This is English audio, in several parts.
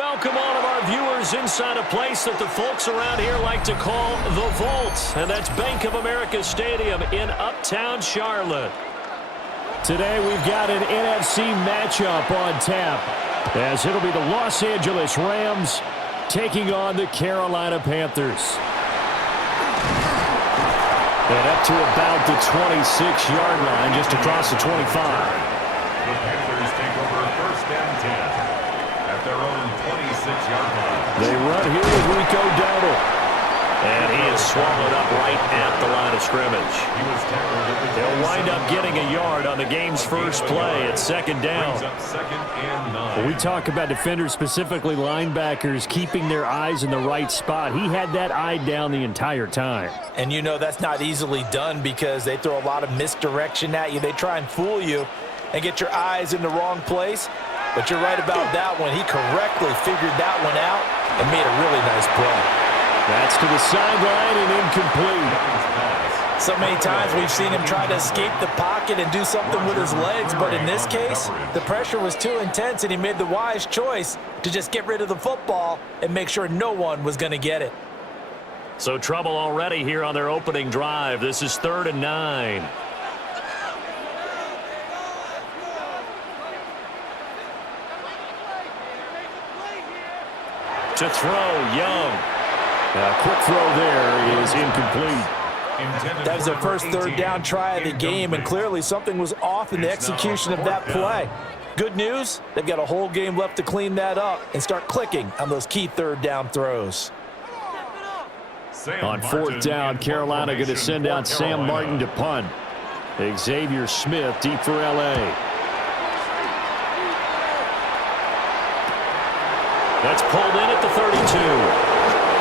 welcome all of our viewers inside a place that the folks around here like to call the Vault, and that's Bank of America Stadium in Uptown Charlotte. Today we've got an NFC matchup on tap, as it'll be the Los Angeles Rams taking on the Carolina Panthers. And up to about the 26-yard line, just across the 25. The Panthers take over first and 10 at their own 26-yard line. They run here with Rico Dowdle. And he is swallowed up right at the line of scrimmage. They'll wind up getting a yard on the game's first play at second down. When we talk about defenders, specifically linebackers, keeping their eyes in the right spot. He had that eye down the entire time. And you know that's not easily done because they throw a lot of misdirection at you. They try and fool you and get your eyes in the wrong place. But you're right about that one. He correctly figured that one out and made a really nice play. That's to the sideline and incomplete. So many times we've seen him try to escape the pocket and do something with his legs, but in this case, the pressure was too intense and he made the wise choice to just get rid of the football and make sure no one was going to get it. So trouble already here on their opening drive. This is 3rd and 9. To throw, Young. A quick throw there is incomplete. That was their first 3rd down try of the game, and clearly something was off in the execution of that play. Good news, they've got a whole game left to clean that up and start clicking on those key 3rd down throws. On 4th down, Carolina going to send out Sam Martin to punt. Xavier Smith deep for L.A. That's pulled in at the 32.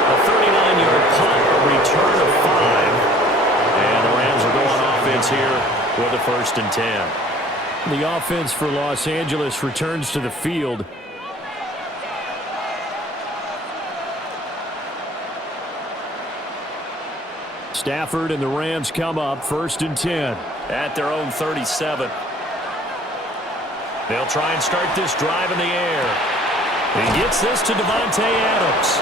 A 39-yard punt, a return of 5. And the Rams are going offense here with a 1st and 10. The offense for Los Angeles returns to the field. Stafford and the Rams come up 1st and 10 at their own 37. They'll try and start this drive in the air. He gets this to Davante Adams.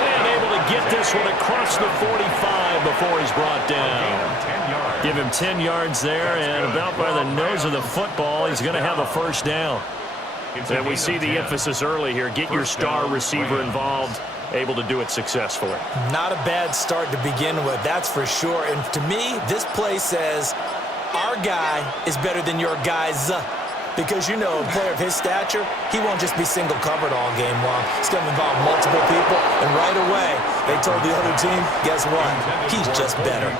And able to get this one across the 45 before he's brought down. Give him 10 yards there, and about by the nose of the football, he's going to have a 1st down. And we see the emphasis early here. Get your star receiver involved, able to do it successfully. Not a bad start to begin with, that's for sure. And to me, this play says our guy is better than your guys. Because, you know, a player of his stature, he won't just be single covered all game long. It's going to involve multiple people, and right away, they told the other team, guess what? He's just better.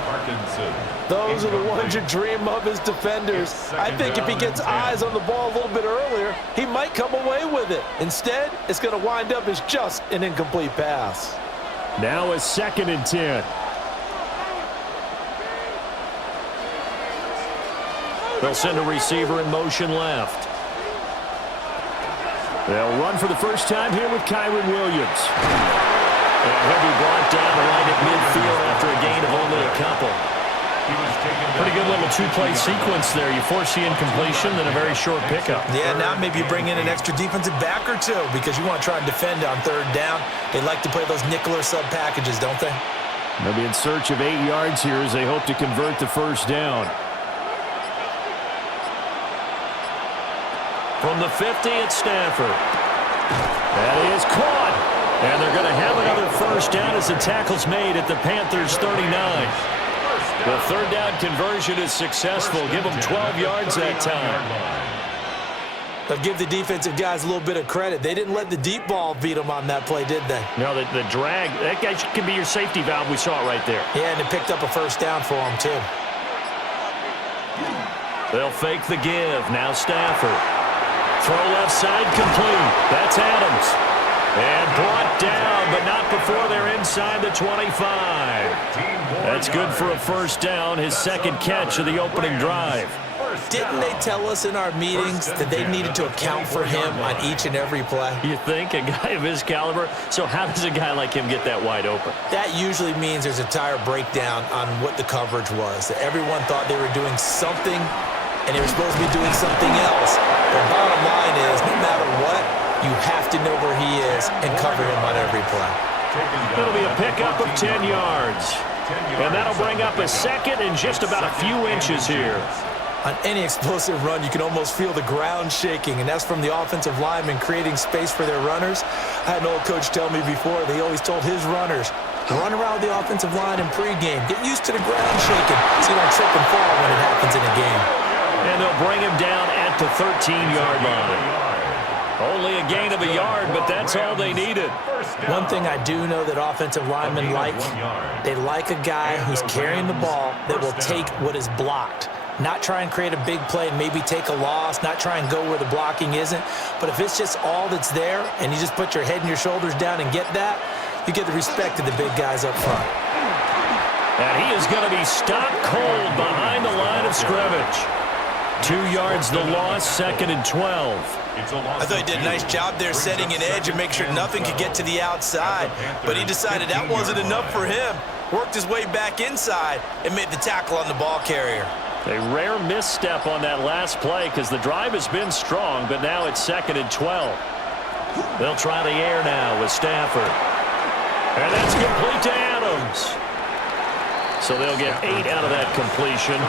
Those are the ones you dream of as defenders. I think if he gets eyes on the ball a little bit earlier, he might come away with it. Instead, it's going to wind up as just an incomplete pass. Now a 2nd and 10. They'll send a receiver in motion left. They'll run for the first time here with Kyren Williams. And he'll be brought down right at midfield after a gain of only a couple. Pretty good little 2-play sequence there. You force the incompletion, then a very short pickup. Yeah, now maybe you bring in an extra defensive back or two because you want to try and defend on 3rd down. They like to play those nickel or sub packages, don't they? They'll be in search of 8 yards here as they hope to convert the 1st down. From the 50, it's Stafford. That is caught. And they're going to have another 1st down as the tackle's made at the Panthers' 39. The 3rd down conversion is successful. Give them 12 yards that time. They'll give the defensive guys a little bit of credit. They didn't let the deep ball beat them on that play, did they? No, the drag, that guy can be your safety valve. We saw it right there. Yeah, and it picked up a 1st down for them, too. They'll fake the give. Now Stafford. Throw left side complete. That's Adams. And brought down, but not before they're inside the 25. That's good for a 1st down, his 2nd catch of the opening drive. Didn't they tell us in our meetings that they needed to account for him on each and every play? You think? A guy of his caliber? So how does a guy like him get that wide open? That usually means there's a entire breakdown on what the coverage was. That everyone thought they were doing something, and they were supposed to be doing something else. The bottom line is, no matter what, You have to know where he is and cover him on every play. It'll be a pickup of 10 yards. And that'll bring up a second and just about a few inches here. On any explosive run, you can almost feel the ground shaking, and that's from the offensive linemen creating space for their runners. I had an old coach tell me before, they always told his runners, run around the offensive line in pregame. Get used to the ground shaking so you don't trip and fall when it happens in a game. And they'll bring him down at the 13-yard line. Only a gain of a yard, but that's all they needed. One thing I do know that offensive linemen like, they like a guy who's carrying the ball that will take what is blocked. Not try and create a big play and maybe take a loss, not try and go where the blocking isn't. But if it's just all that's there and you just put your head and your shoulders down and get that, you get the respect of the big guys up front. And he is going to be stopped cold behind the line of scrimmage. 2 yards the loss, 2nd and 12. I thought he did a nice job there setting an edge and make sure nothing could get to the outside. But he decided that wasn't enough for him. Worked his way back inside and made the tackle on the ball carrier. A rare misstep on that last play because the drive has been strong, but now it's 2nd and 12. They'll try the air now with Stafford. And that's complete to Adams. So they'll get 8 out of that completion.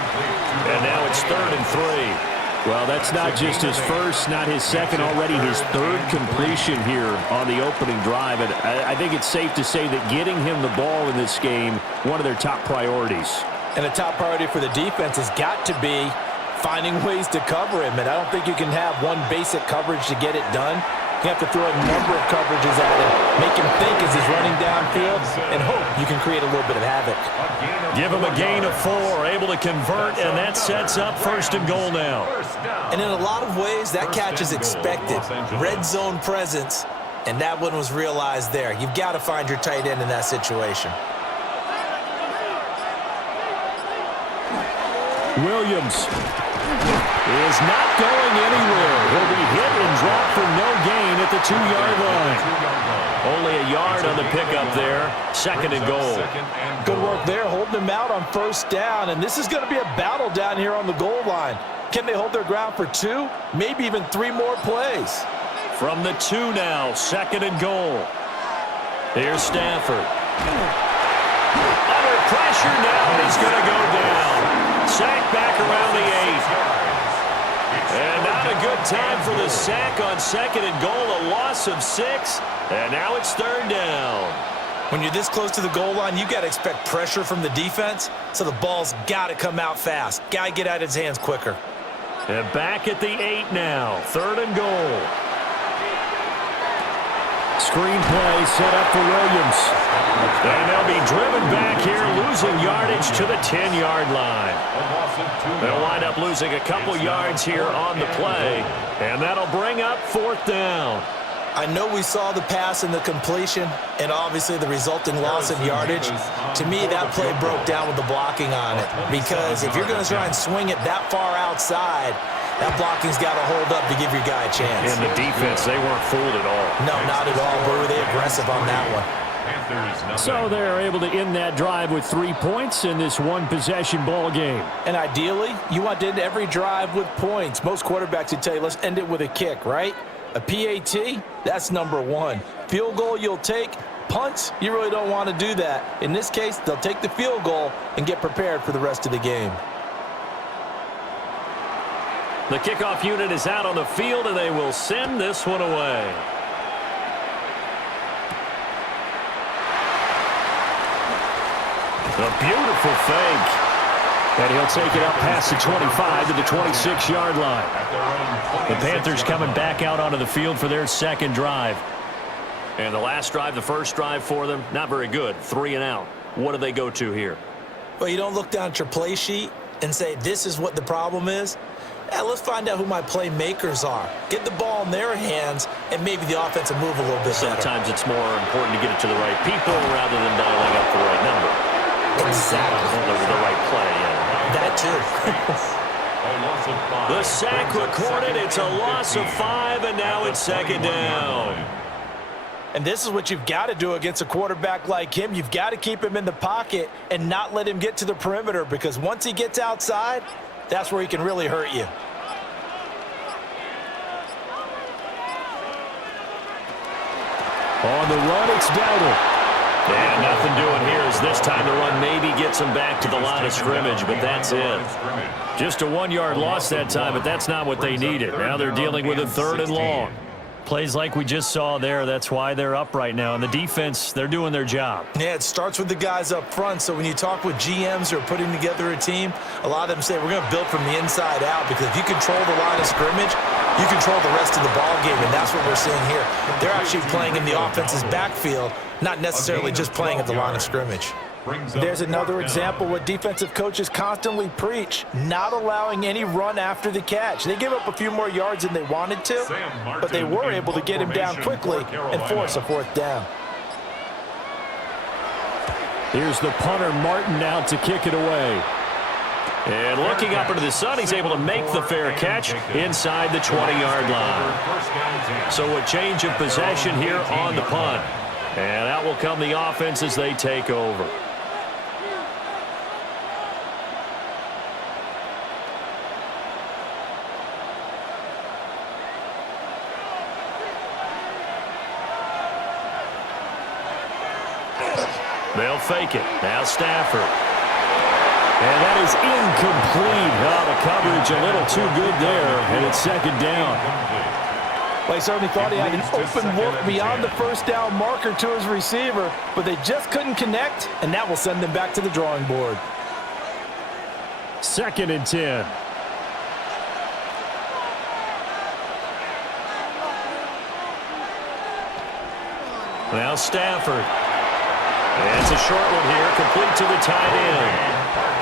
And now it's 3rd and 3. Well, that's not just his first, not his second, already his 3rd completion here on the opening drive. And I think it's safe to say that getting him the ball in this game, one of their top priorities. And the top priority for the defense has got to be finding ways to cover him. And I don't think you can have one basic coverage to get it done. You have to throw a number of coverages at him, make him think as he's running downfield, and hope you can create a little bit of havoc. Give him a gain of 4, able to convert, and that sets up 1st and goal now. And in a lot of ways, that catch is expected. Red zone presence, and that one was realized there. You've got to find your tight end in that situation. Williams is not going anywhere. He'll be hit and dropped for no gain at the 2-yard line. Only a yard on the pickup there. 2nd and goal. Good work there, holding him out on 1st down. And this is going to be a battle down here on the goal line. Can they hold their ground for 2, maybe even 3 more plays? From the 2 now, 2nd and goal. Here's Stafford. Under pressure now, he's going to go down. Sack back around the 8. And not a good time for the sack on 2nd and goal. A loss of 6. And now it's 3rd down. When you're this close to the goal line, you got to expect pressure from the defense. So the ball's got to come out fast. Got to get out of his hands quicker. And back at the 8 now. 3rd and goal. Screen play set up for Williams. And they'll be driven back here, losing yardage to the 10-yard line. They'll wind up losing a couple yards here on the play. And that'll bring up 4th down. I know we saw the pass and the completion and obviously the resulting loss of yardage. To me, that play broke down with the blocking on it. Because if you're going to try and swing it that far outside, that blocking's got to hold up to give your guy a chance. And the defense, they weren't fooled at all. No, not at all. Boy, were they aggressive on that one. So they're able to end that drive with 3 points in this one-possession ball game. And ideally, you want to end every drive with points. Most quarterbacks would tell you, let's end it with a kick, right? A PAT, that's number 1. Field goal you'll take. Punts, you really don't want to do that. In this case, they'll take the field goal and get prepared for the rest of the game. The kickoff unit is out on the field, and they will send this one away. A beautiful fake. And he'll take it up past the 25 to the 26-yard line. The Panthers coming back out onto the field for their 2nd drive. And the last drive, the first drive for them, not very good. 3 and out. What do they go to here? Well, you don't look down at your play sheet and say, this is what the problem is. Let's find out who my playmakers are. Get the ball in their hands, and maybe the offense will move a little bit better. Sometimes it's more important to get it to the right people rather than dialing up the right number. Exactly. The right play, yeah. That too. The sack recorded. It's a loss of 5, and now it's 2nd down. And this is what you've got to do against a quarterback like him. You've got to keep him in the pocket and not let him get to the perimeter, because once he gets outside, that's where he can really hurt you. On the run, it's Dowdle. And nothing doing here as this time the run maybe gets them back to the line of scrimmage, but that's it. Just a 1-yard loss that time, but that's not what they needed. Now they're dealing with a 3rd and long. Plays like we just saw there, that's why they're up right now. And the defense, they're doing their job. Yeah, it starts with the guys up front. So when you talk with GMs who are putting together a team, a lot of them say we're going to build from the inside out, because if you control the line of scrimmage, you control the rest of the ball game, and that's what we're seeing here. They're actually playing in the offense's backfield, not necessarily just playing at the line of scrimmage. There's another example what defensive coaches constantly preach, not allowing any run after the catch. They gave up a few more yards than they wanted to, but they were able to get him down quickly and force a 4th down. Here's the punter, Martin, out to kick it away. And looking up into the sun, he's able to make the fair catch inside the 20-yard line. So a change of possession here on the punt. And out will come the offense as they take over. They'll fake it. Now Stafford. And that is incomplete. Oh, the coverage a little too good there, and it's 2nd down. Well, he certainly thought he had an open look beyond the 1st down marker to his receiver, but they just couldn't connect, and that will send them back to the drawing board. 2nd and 10. Now Stafford. And it's a short one here, complete to the tight end.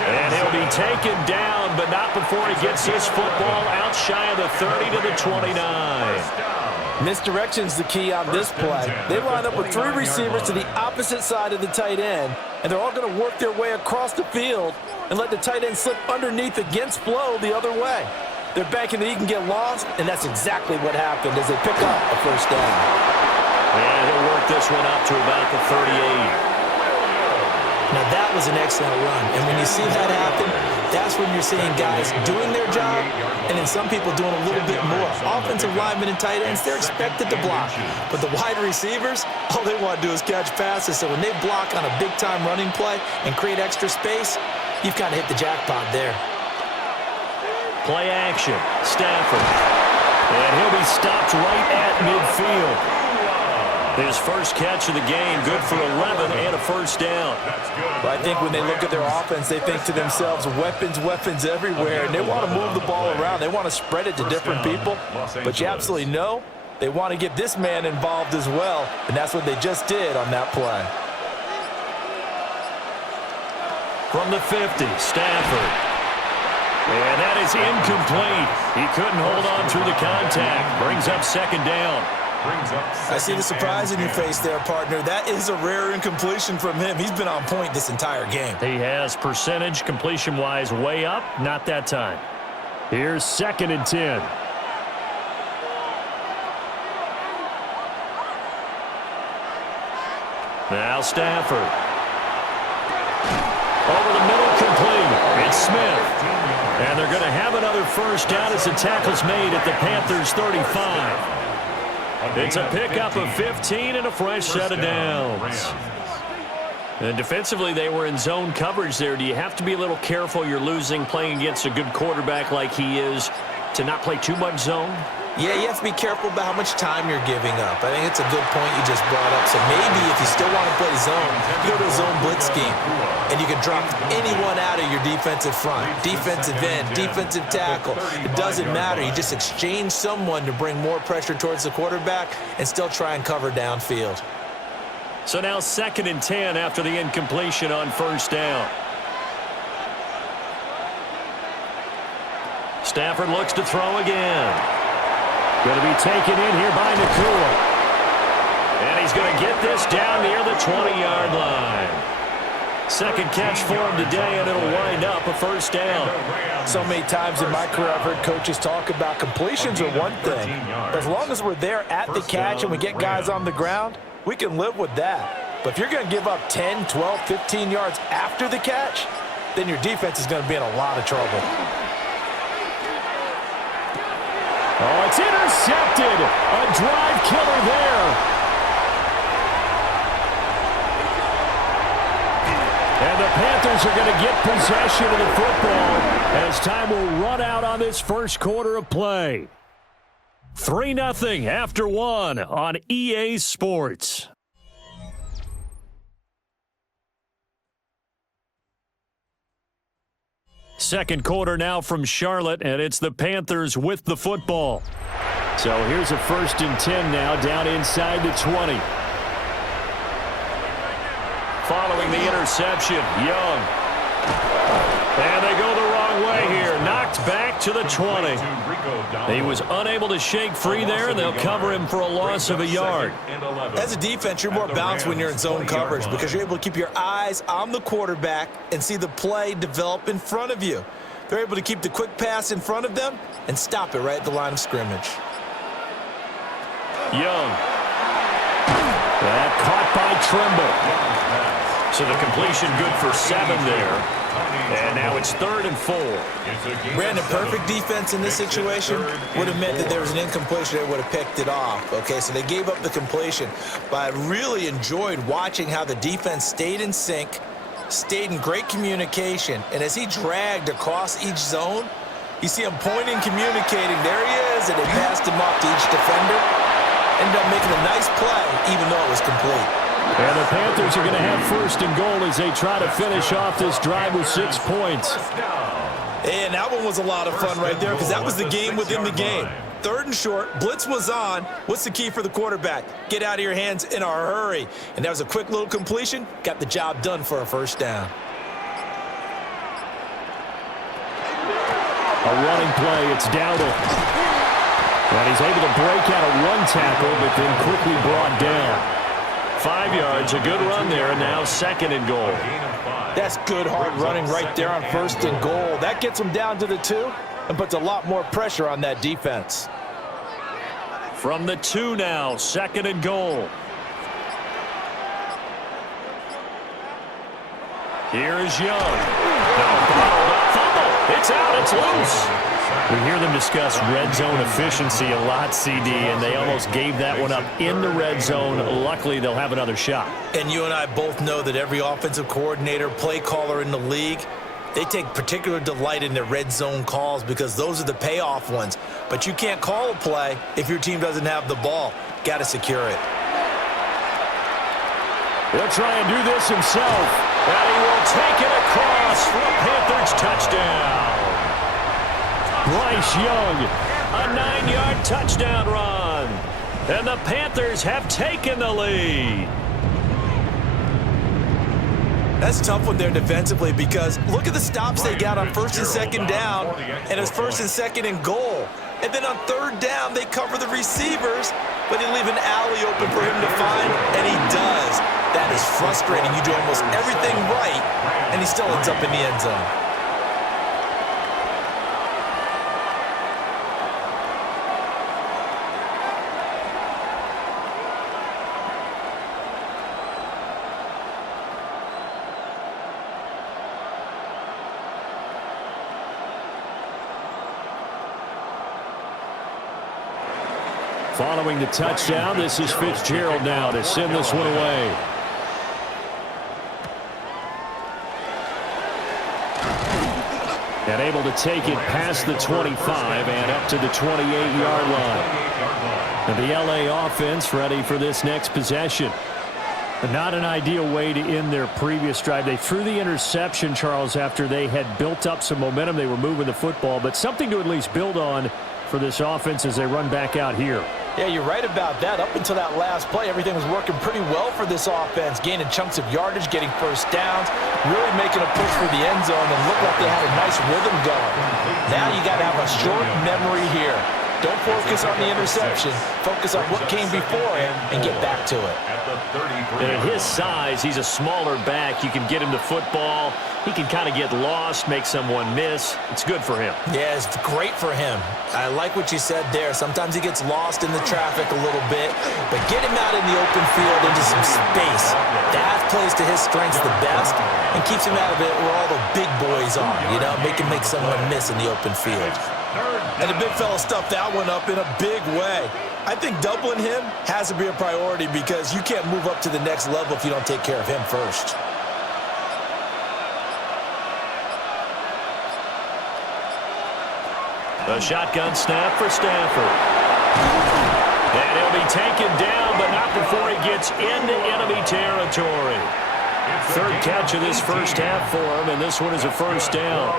And he'll be taken down, but not before he gets this football out shy of the 30 to the 29. Misdirection's the key on this play. They line up with 3 receivers to the opposite side of the tight end, and they're all going to work their way across the field and let the tight end slip underneath against flow the other way. They're banking that he can get lost, and that's exactly what happened as they pick up a 1st down. And he'll work this one up to about the 38. Now, that was an excellent run. And when you see that happen, that's when you're seeing guys doing their job and then some people doing a little bit more. Offensive linemen and tight ends, they're expected to block. But the wide receivers, all they want to do is catch passes. So when they block on a big-time running play and create extra space, you've kind of hit the jackpot there. Play action. Stafford. And he'll be stopped right at midfield. His first catch of the game, good for 11 and a 1st down. But I think when they look at their offense, they think to themselves, weapons, weapons everywhere, and they want to move the ball around. They want to spread it to different people, but you absolutely know they want to get this man involved as well, and that's what they just did on that play. From the 50, Stafford. And that is incomplete. He couldn't hold on through the contact. Brings up 2nd down. I see the surprise in your face there, partner. That is a rare incompletion from him. He's been on point this entire game. He has percentage completion-wise way up, not that time. Here's 2nd and 10. Now Stafford. Over the middle, complete. It's Smith. And they're going to have another 1st down as the tackle's made at the Panthers' 35. It's a pickup of 15 and a fresh set of downs. And defensively, they were in zone coverage there. Do you have to be a little careful? You're losing playing against a good quarterback like he is to not play too much zone? Yeah, you have to be careful about how much time you're giving up. I think it's a good point you just brought up. So maybe if you still want to play zone, you go to a zone blitz scheme. And you can drop anyone out of your defensive front, defensive end, defensive tackle. It doesn't matter. You just exchange someone to bring more pressure towards the quarterback and still try and cover downfield. So now 2nd and 10 after the incompletion on 1st down. Stafford looks to throw again. Going to be taken in here by Nacua. And he's going to get this down near the 20-yard line. 2nd catch for him today, and it'll wind up a 1st down. So many times in my career I've heard coaches talk about completions are one thing. But as long as we're there at the catch and we get guys on the ground, we can live with that. But if you're going to give up 10, 12, 15 yards after the catch, then your defense is going to be in a lot of trouble. Oh, it's intercepted. A drive killer there. Panthers are going to get possession of the football as time will run out on this first quarter of play. 3-0 after 1 on EA Sports. Second quarter now from Charlotte, and it's the Panthers with the football. So here's a 1st and 10 now, down inside the 20. Following the interception, Young. And they go the wrong way here. Knocked back to the 20. He was unable to shake free there, and they'll cover him for a loss of a yard. As a defense, you're more balanced when you're in zone coverage because you're able to keep your eyes on the quarterback and see the play develop in front of you. They're able to keep the quick pass in front of them and stop it right at the line of scrimmage. Young. That caught by Trimble. So the completion good for 7 there. And now it's 3rd and 4. Brandon, perfect defense in this situation would have meant that there was an incompletion. They would have picked it off. Okay, so they gave up the completion. But I really enjoyed watching how the defense stayed in sync, stayed in great communication. And as he dragged across each zone, you see him pointing, communicating. There he is, and they passed him off to each defender. Ended up making a nice play, even though it was complete. And the Panthers are going to have 1st and goal as they try to finish off this drive with 6 points. And that one was a lot of fun right there because that was the game within the game. 3rd and short, blitz was on. What's the key for the quarterback? Get out of your hands in a hurry. And that was a quick little completion. Got the job done for a 1st down. A running play, it's Dowdle. And he's able to break out of one tackle, but then quickly brought down. 5 yards, a good run there, and now 2nd and goal. That's good hard running right there on 1st and goal. That gets them down to the 2 and puts a lot more pressure on that defense. From the 2 now, 2nd and goal. Here's Young. Fumble. It's out. It's loose. We hear them discuss red zone efficiency a lot, CD, and they almost gave that one up in the red zone. Luckily, they'll have another shot. And you and I both know that every offensive coordinator, play caller in the league, they take particular delight in their red zone calls because those are the payoff ones. But you can't call a play if your team doesn't have the ball. Got to secure it. He'll try and do this himself. And he will take it across for a Panthers touchdown. Bryce Young, a 9-yard touchdown run. And the Panthers have taken the lead. That's tough one there defensively because look at the stops they got on 1st and 2nd down, and it's 1st and 2nd and goal. And then on 3rd down, they cover the receivers, but they leave an alley open for him to find, and he does. That is frustrating. You do almost everything right, and he still ends up in the end zone. Following the touchdown, this is Fitzgerald now to send this one away. And able to take it past the 25 and up to the 28-yard line. And the LA offense ready for this next possession. Not an ideal way to end their previous drive. They threw the interception, Charles, after they had built up some momentum. They were moving the football, but something to at least build on for this offense as they run back out here. Yeah, you're right about that. Up until that last play, everything was working pretty well for this offense, gaining chunks of yardage, getting 1st downs, really making a push for the end zone, and looked like they had a nice rhythm going. Now you got to have a short memory here. Don't focus on the interception. Focus on what came before it and get back to it. And at his size, he's a smaller back. You can get him the football. He can kind of get lost, make someone miss. It's good for him. Yeah, it's great for him. I like what you said there. Sometimes he gets lost in the traffic a little bit, but get him out in the open field into some space. That plays to his strengths the best and keeps him out of it where all the big boys are, you know, make someone miss in the open field. And the big fella stuffed that one up in a big way. I think doubling him has to be a priority because you can't move up to the next level if you don't take care of him first. A shotgun snap for Stafford. And he'll be taken down, but not before he gets into enemy territory. Third catch of this first half for him, and this one is a first down.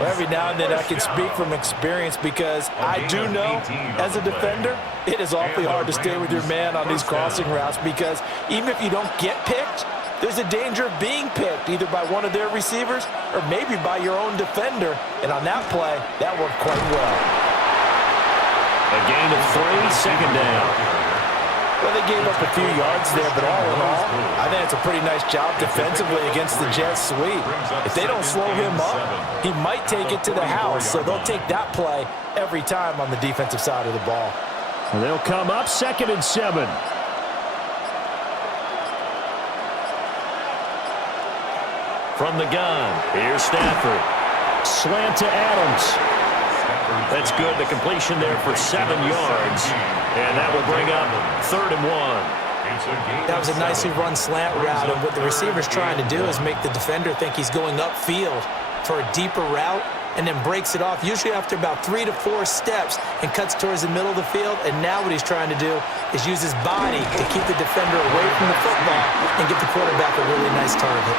Well, every now and then I can speak from experience because I do know, as a defender, it is awfully hard to stay with your man on these crossing routes because even if you don't get picked, there's a danger of being picked either by one of their receivers or maybe by your own defender. And on that play, that worked quite well. A gain of 3, second down. Well, they gave up a few yards there, but all in all, I think it's a pretty nice job defensively against the Jets sweep. If they don't slow him up, he might take it to the house, so they'll take that play every time on the defensive side of the ball. And they'll come up 2nd and 7. From the gun, here's Stafford. Slant to Adams. That's good. The completion there for 7 yards. And that will bring up 3rd and 1. That was a nicely run slant route, and what the receiver's trying to do is make the defender think he's going upfield for a deeper route and then breaks it off, usually after about 3 to 4 steps, and cuts towards the middle of the field. And now what he's trying to do is use his body to keep the defender away from the football and get the quarterback a really nice target.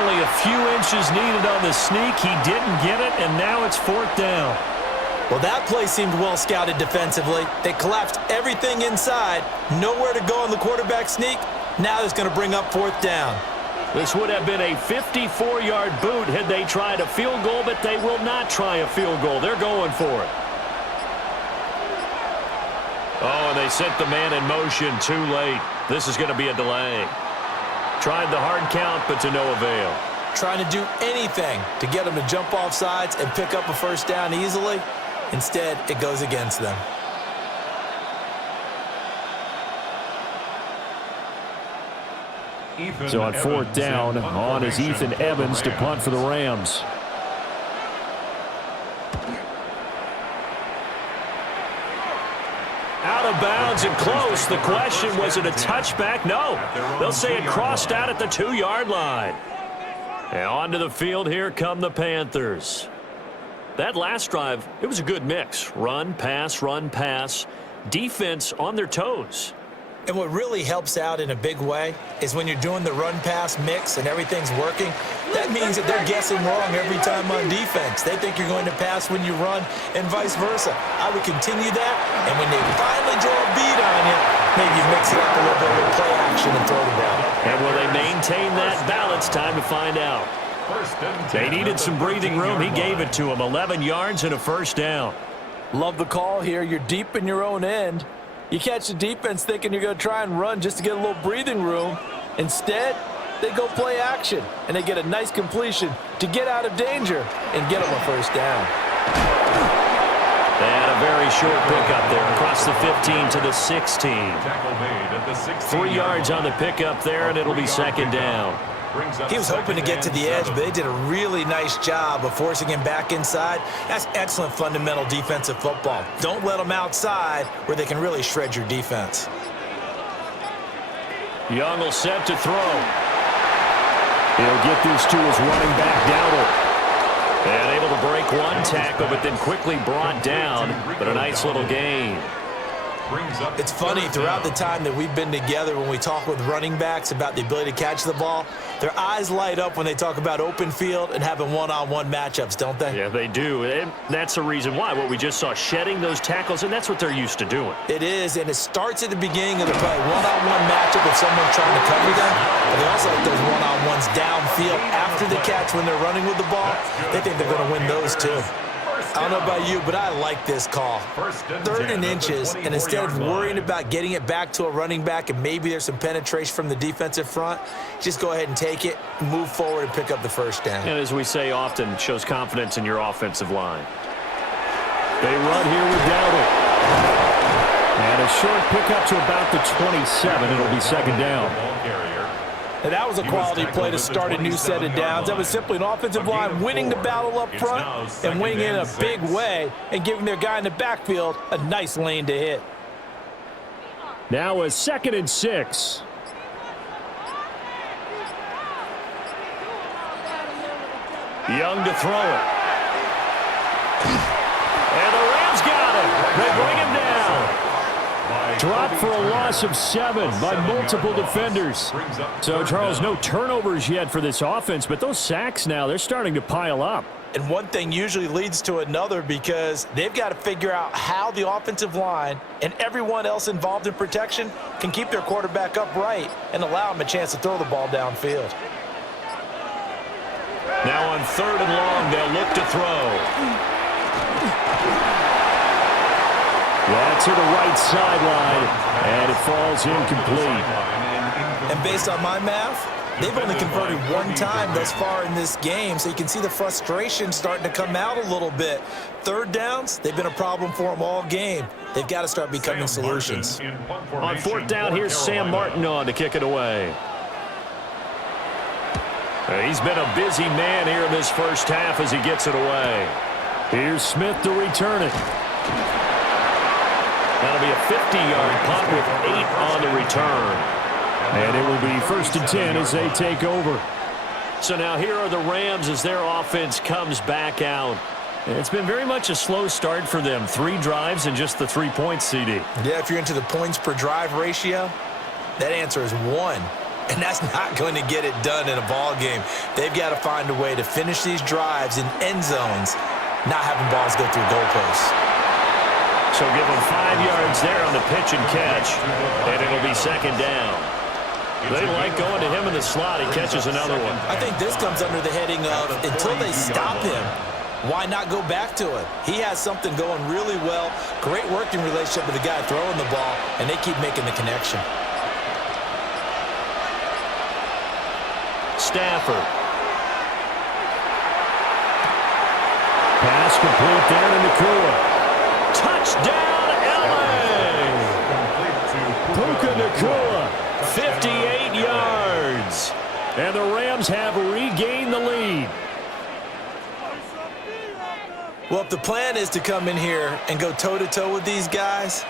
Only a few inches needed on the sneak. He didn't get it, and now it's 4th down. Well, that play seemed well scouted defensively. They collapsed everything inside. Nowhere to go on the quarterback sneak. Now it's going to bring up 4th down. This would have been a 54-yard boot had they tried a field goal, but they will not try a field goal. They're going for it. Oh, and they sent the man in motion too late. This is going to be a delay. Tried the hard count, but to no avail. Trying to do anything to get them to jump off sides and pick up a 1st down easily. Instead, it goes against them. So on 4th down, on is Ethan Evans to punt for the Rams. Out of bounds and close. The question, was it a touchback? No. They'll say it crossed out at the 2-yard line. And onto the field, here come the Panthers. That last drive, it was a good mix. Run, pass, defense on their toes. And what really helps out in a big way is when you're doing the run-pass mix and everything's working, that means that they're guessing wrong every time on defense. They think you're going to pass when you run and vice versa. I would continue that, and when they finally draw a beat on you, maybe mix it up a little bit with play action and throw the ball. And will they maintain that balance? Time to find out. They needed some breathing room. He gave it to them. 11 yards and a 1st down. Love the call here. You're deep in your own end. You catch the defense thinking you're going to try and run just to get a little breathing room. Instead, they go play action, and they get a nice completion to get out of danger and get them a 1st down. And a very short pickup there across the 15 to the 16. 3 yards on the pickup there, and it'll be 2nd down. He was hoping to get to the edge, but they did a really nice job of forcing him back inside. That's excellent fundamental defensive football. Don't let them outside where they can really shred your defense. Young will set to throw. He'll get this to his running back, Dowdle. And able to break one tackle, but then quickly brought down. But a nice little gain. It's funny, throughout the time that we've been together, when we talk with running backs about the ability to catch the ball, their eyes light up when they talk about open field and having one-on-one matchups, don't they? Yeah, they do. And that's the reason why. What we just saw, shedding those tackles, and that's what they're used to doing. It is, and it starts at the beginning of the play. One-on-one matchup if someone's trying to cover them. But they also like those one-on-ones downfield after the catch when they're running with the ball. They think they're going to win those, too. I don't know about you, but I like this call. 3rd and inches, and instead of worrying about getting it back to a running back and maybe there's some penetration from the defensive front, just go ahead and take it, move forward, and pick up the 1st down. And as we say often, it shows confidence in your offensive line. They run here with Dowdle. And a short pickup to about the 27. It'll be 2nd down. And that was a quality play to start a new set of downs. That was simply an offensive line winning the battle up front and winning in a big way and giving their guy in the backfield a nice lane to hit. Now a 2nd and 6. Young to throw it. And They bring him down. Dropped for a loss of 7 by multiple defenders. So, Charles, no turnovers yet for this offense, but those sacks now, they're starting to pile up. And one thing usually leads to another because they've got to figure out how the offensive line and everyone else involved in protection can keep their quarterback upright and allow him a chance to throw the ball downfield. Now on 3rd and long, they'll look to throw. That's to the right sideline, and it falls incomplete. And based on my math, they've only converted 1 time thus far in this game, so you can see the frustration starting to come out a little bit. 3rd downs, they've been a problem for them all game. They've got to start becoming solutions. On 4th down, here's Sam Martin on to kick it away. He's been a busy man here in this first half as he gets it away. Here's Smith to return it. That'll be a 50-yard punt with 8 on the return. And it will be 1st and 10 as they take over. So now here are the Rams as their offense comes back out. It's been very much a slow start for them. 3 drives and just the 3 points, CD. Yeah, if you're into the points per drive ratio, that answer is 1. And that's not going to get it done in a ball game. They've got to find a way to finish these drives in end zones, not having balls go through goalposts. So give him 5 yards there on the pitch and catch, and it'll be 2nd down. They like going to him in the slot. He catches another one. I think this comes under the heading of until they stop him, why not go back to it? He has something going really well, great working relationship with the guy throwing the ball, and they keep making the connection. Stafford. Pass complete down in Nacua. Touchdown, L.A. Puka Nacua. 58 yards. And the Rams have regained the lead. Well, if the plan is to come in here and go toe-to-toe with these guys,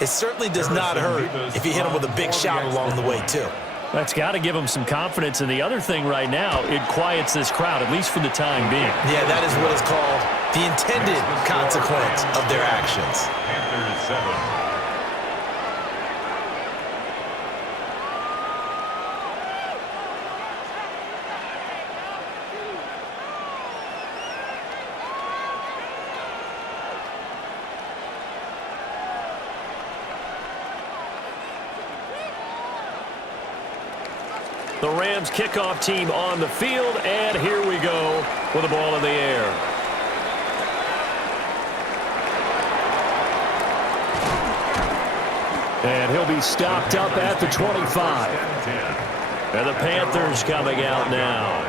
it certainly does not hurt if you hit them with a big shout along the way, too. That's got to give them some confidence. And the other thing right now, it quiets this crowd, at least for the time being. Yeah, that is what is called the intended consequence of their actions. Panthers 7. The Rams kickoff team on the field, and here we go with the ball in the air. And he'll be stopped up at the 25. And the Panthers coming out now.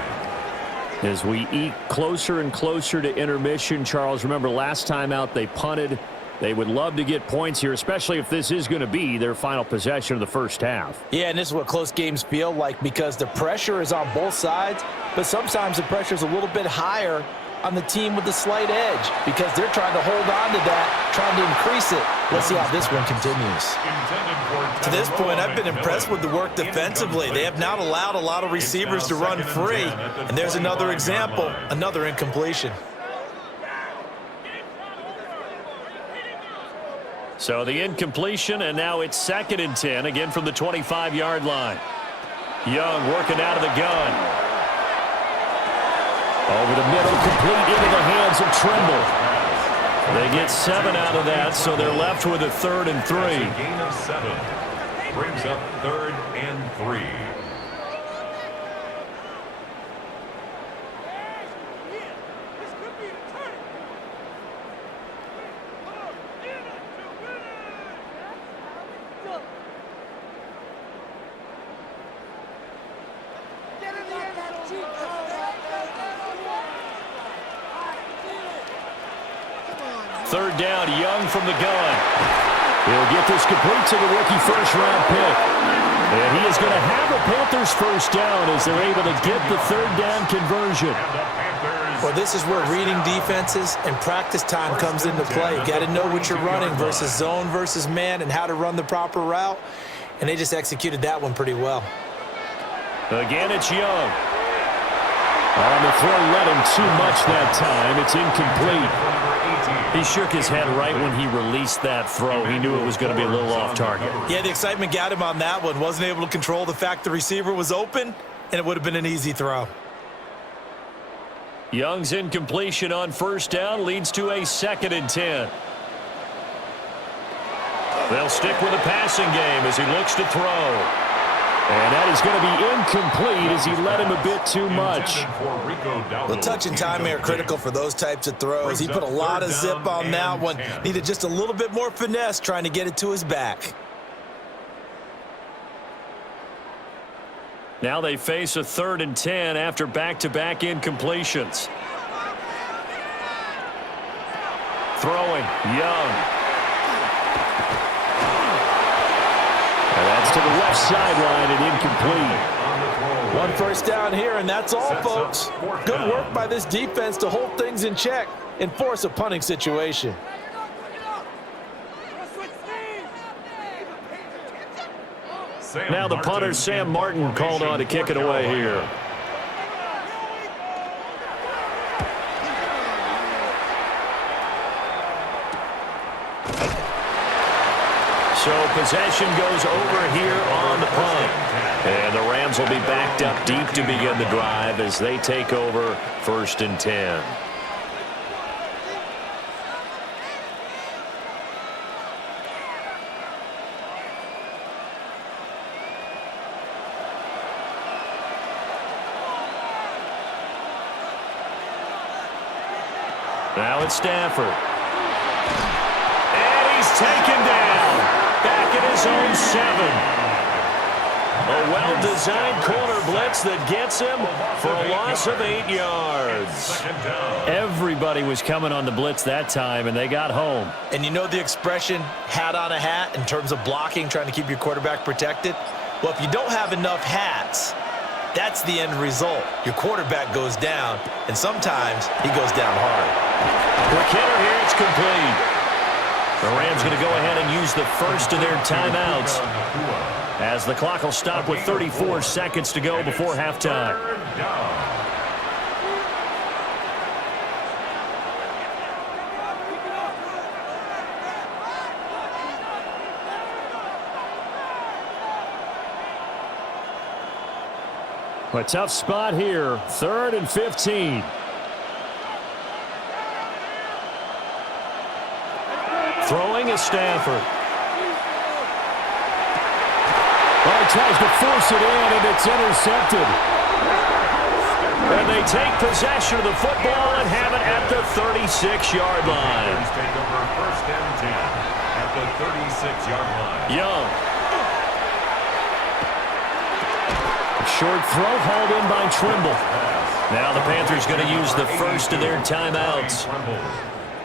As we eke closer and closer to intermission, Charles, remember last time out they punted. They would love to get points here, especially if this is going to be their final possession of the first half. Yeah, and this is what close games feel like because the pressure is on both sides, but sometimes the pressure is a little bit higher on the team with the slight edge because they're trying to hold on to that, trying to increase it. Let's see how this one continues. To this point, I've been impressed with the work defensively. They have not allowed a lot of receivers to run free, and there's another example, another incompletion. So the incompletion, and now it's 2nd and 10, again from the 25-yard line. Young working out of the gun. Over the middle, complete into the hands of Tremble. They get 7 out of that, so they're left with a 3rd and 3. That's a gain of 7. Brings up 3rd and 3. Third down, Young from the gun. He'll get this complete to the rookie first-round pick. And he is going to have a Panthers first down as they're able to get the 3rd down conversion. Well, this is where reading defenses and practice time comes into play. You got to know what you're running versus zone versus man and how to run the proper route. And they just executed that one pretty well. Again, it's Young. On the throw, led him too much that time. It's incomplete. Number 18. He shook his head right when he released that throw. He knew it was going to be a little off target. Yeah, the excitement got him on that one. Wasn't able to control the fact the receiver was open, and it would have been an easy throw. Young's incompletion on first down leads to a 2nd and 10. They'll stick with the passing game as he looks to throw. And that is going to be incomplete as he led him a bit too much. The touch and time are critical for those types of throws. He put a lot of zip on that one. Needed just a little bit more finesse trying to get it to his back. Now they face a 3rd and 10 after back-to-back incompletions. Throwing, Young. And that's to the left sideline and incomplete. 1 first down here, and that's all, folks. Good work by this defense to hold things in check and force a punting situation. Now the punter, Sam Martin, called on to kick it away here. So possession goes over here on the punt. And the Rams will be backed up deep to begin the drive as they take over 1st and 10. Now it's Stafford. And he's taken down. Back at his own 7. A well-designed corner blitz that gets him for a loss of 8 yards. Everybody was coming on the blitz that time, and they got home. And you know the expression, hat on a hat, in terms of blocking, trying to keep your quarterback protected? Well, if you don't have enough hats, that's the end result. Your quarterback goes down, and sometimes he goes down hard. Quick hitter here, it's complete. The Rams going to go ahead and use the first of their timeouts as the clock will stop with 34 seconds to go before halftime. A tough spot here, 3rd and 15. Throwing is Stafford. Well, he tries to force it in, and it's intercepted. And they take possession of the football and have it at the 36-yard line. Take over 1st and 10 at the 36-yard line. Young. Short throw hauled in by Trimble. Now the Panthers going to use the first of their timeouts.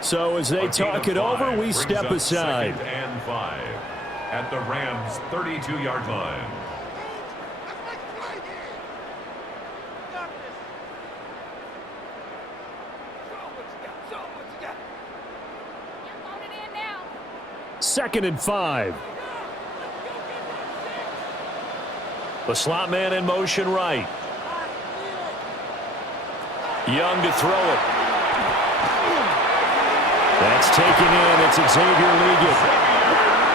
So as they talk it over, we step aside. 2nd and 5 at the Rams' 32-yard line. Second and 5. The slot man in motion right. Young to throw it. That's taken in. It's Xavier Leggett.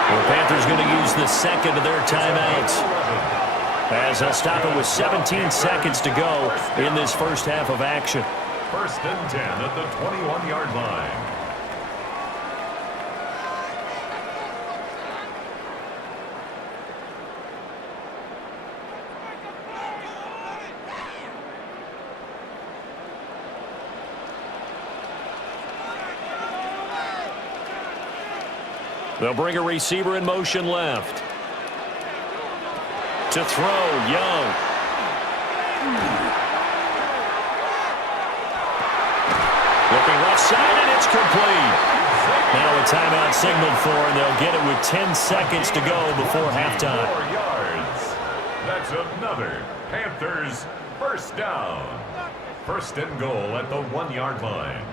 The Panthers going to use the second of their timeouts as they'll stop it with 17 seconds to go in this first half of action. 1st and 10 at the 21-yard line. They'll bring a receiver in motion left. To throw, Young. Looking left side, and it's complete. Now a timeout signaled for, and they'll get it with 10 seconds to go before halftime. 4 yards. That's another Panthers first down. 1st and goal at the 1-yard line.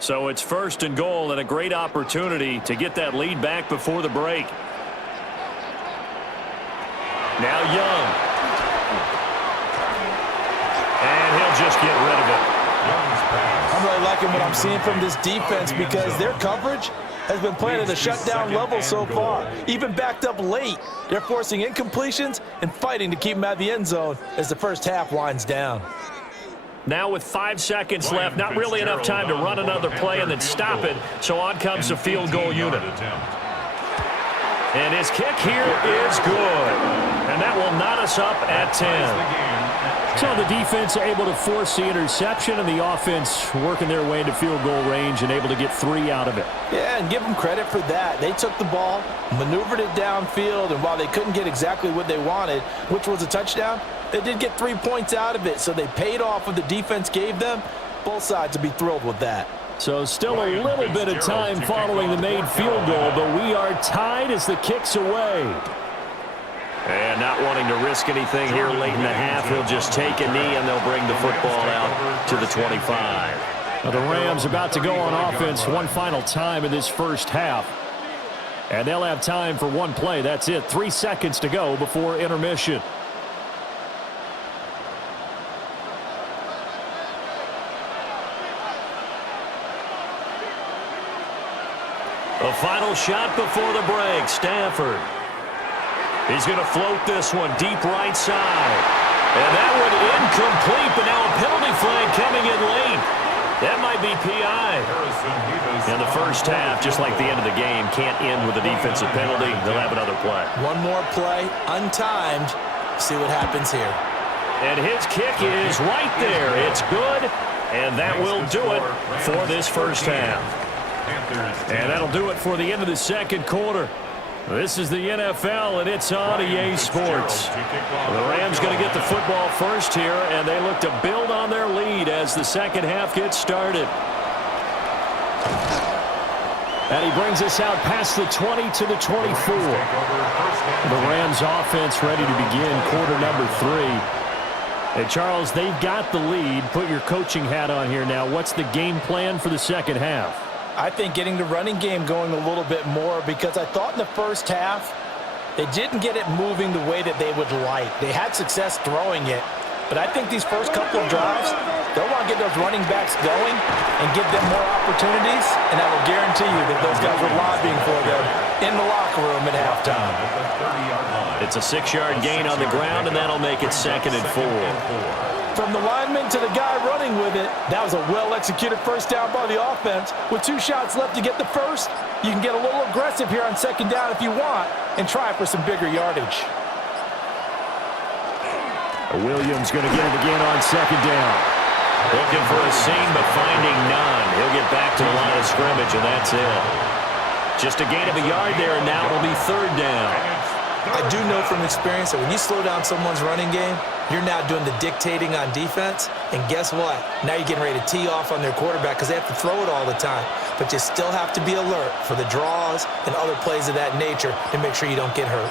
So it's 1st and goal and a great opportunity to get that lead back before the break. Now Young. they'll just get rid of it. I'm really liking what I'm seeing from this defense because their coverage has been playing at a shutdown level so far. Even backed up late, they're forcing incompletions and fighting to keep them out of the end zone as the first half winds down. Now with 5 seconds left, not really enough time to run another play and then stop it, so on comes the field goal unit. And his kick here is good. And that will knot us up at 10. So the defense able to force the interception, and the offense working their way into field goal range and able to get 3 out of it. Yeah, and give them credit for that. They took the ball, maneuvered it downfield, and while they couldn't get exactly what they wanted, which was a touchdown, they did get 3 points out of it, so they paid off what the defense gave them. Both sides would be thrilled with that. So still a little bit of time following the made field goal, but we are tied as the kick's away. And not wanting to risk anything here late in the half, he'll just take a knee and they'll bring the football out to the 25. Now the Rams about to go on offense one final time in this first half. And they'll have time for one play. That's it. 3 seconds to go before intermission. The final shot before the break, Stafford. He's going to float this one deep right side. And that one incomplete, but now a penalty flag coming in late. That might be PI. In the first half, just like the end of the game, can't end with a defensive penalty. They'll have another play. One more play, untimed. See what happens here. And his kick is right there. It's good, and that will do it for this first half. And that'll do it for the end of the second quarter. This is the NFL, and it's on EA Sports. The Rams going to get the football first here, and they look to build on their lead as the second half gets started. And he brings us out past the 20 to the 24. The Rams offense ready to begin quarter number 3. Hey, Charles, they've got the lead. Put your coaching hat on here now. What's the game plan for the second half? I think getting the running game going a little bit more because I thought in the first half they didn't get it moving the way that they would like. They had success throwing it, but I think these first couple of drives, they'll want to get those running backs going and give them more opportunities, and I will guarantee you that those guys were lobbying for them in the locker room at halftime. It's a 6-yard gain on the ground, and that'll make it 2nd and 4. From the lineman to the guy running with it, that was a well-executed first down by the offense. With 2 shots left to get the first, you can get a little aggressive here on 2nd down if you want and try for some bigger yardage. Williams going to get it again on 2nd down. Looking for a seam, but finding none. He'll get back to the line of scrimmage, and that's it. Just a gain of a yard there, and now it'll be 3rd down. I do know from experience that when you slow down someone's running game, you're now doing the dictating on defense. And guess what? Now you're getting ready to tee off on their quarterback because they have to throw it all the time. But you still have to be alert for the draws and other plays of that nature to make sure you don't get hurt.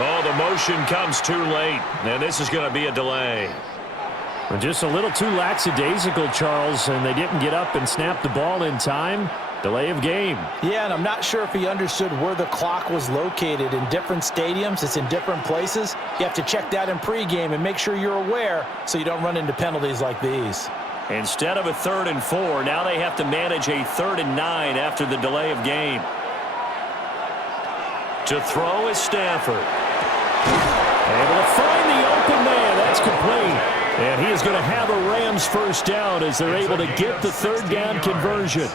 Oh, the motion comes too late, and this is going to be a delay. Just a little too lackadaisical, Charles, and they didn't get up and snap the ball in time. Delay of game. Yeah, and I'm not sure if he understood where the clock was located. In different stadiums, it's in different places. You have to check that in pregame and make sure you're aware so you don't run into penalties like these. Instead of a 3rd and 4, now they have to manage a 3rd and 9 after the delay of game. To throw is Stafford. Able to find the open man. That's complete. And he is going to have a Rams first down as they're able to get the 3rd down conversion.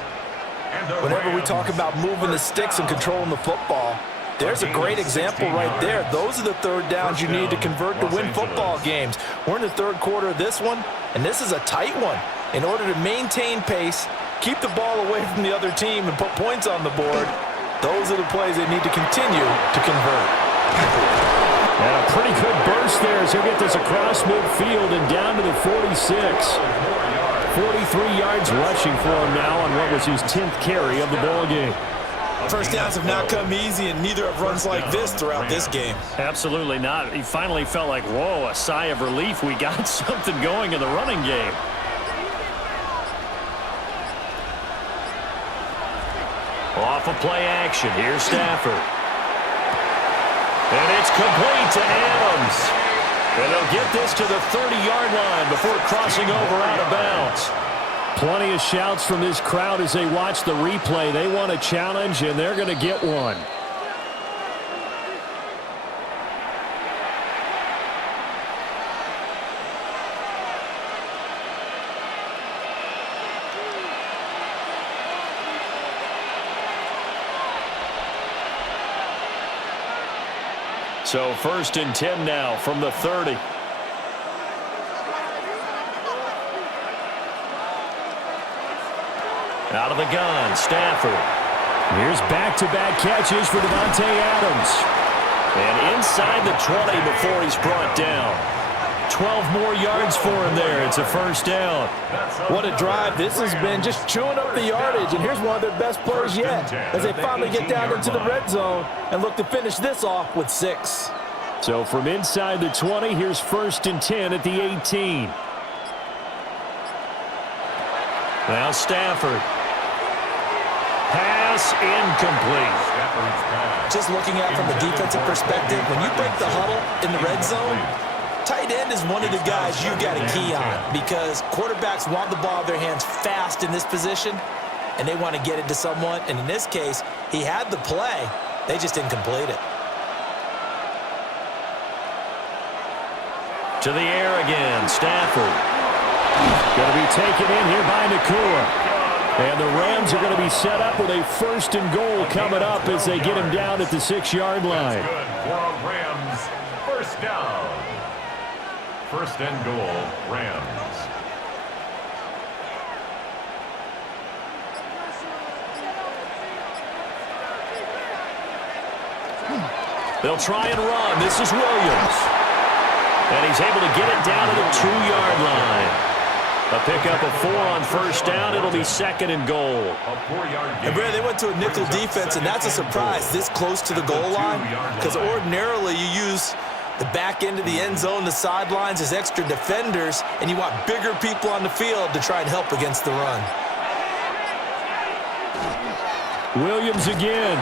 Whenever we talk about moving the sticks and controlling the football, there's a great example right there. Those are the 3rd downs you need to convert to win football games. We're in the 3rd quarter of this one, and this is a tight one. In order to maintain pace, keep the ball away from the other team, and put points on the board, those are the plays they need to continue to convert. And a pretty good burst there as he'll get this across midfield and down to the 46. 43 yards rushing for him now on what was his 10th carry of the ball game. First downs have not come easy, and neither have runs like this throughout this game. Absolutely not. He finally felt like, whoa, a sigh of relief. We got something going in the running game. Off of play action. Here's Stafford. And it's complete to Adams. And they'll get this to the 30-yard line before crossing over out of bounds. Plenty of shouts from this crowd as they watch the replay. They want a challenge, and they're going to get one. So 1st and 10 now from the 30. Out of the gun, Stafford. Here's back-to-back catches for Davante Adams. And inside the 20 before he's brought down. 12 more yards for him there. It's a 1st down. What a drive. This has been just chewing up the yardage, and here's one of their best plays yet as they finally get down into the red zone and look to finish this off with 6. So from inside the 20, here's 1st and 10 at the 18. Now Stafford. Pass incomplete. Just looking at it from a defensive perspective, when you break the huddle in the red zone, tight end is one of the guys you've got to key on because quarterbacks want the ball in their hands fast in this position, and they want to get it to someone. And in this case, he had the play. They just didn't complete it. To the air again, Stafford. Going to be taken in here by Nacua. And the Rams are going to be set up with a 1st and goal coming up as they get him down at the 6-yard line. That's good for a Rams 1st down. 1st and goal, Rams. They'll try and run. This is Williams. And he's able to get it down to the 2-yard line. A pickup of 4 on 1st down. It'll be 2nd and goal. And Brad, they went to a nickel defense, and that's a surprise this close to the goal line because ordinarily you use the back end of the end zone, the sidelines as extra defenders, and you want bigger people on the field to try and help against the run. Williams again.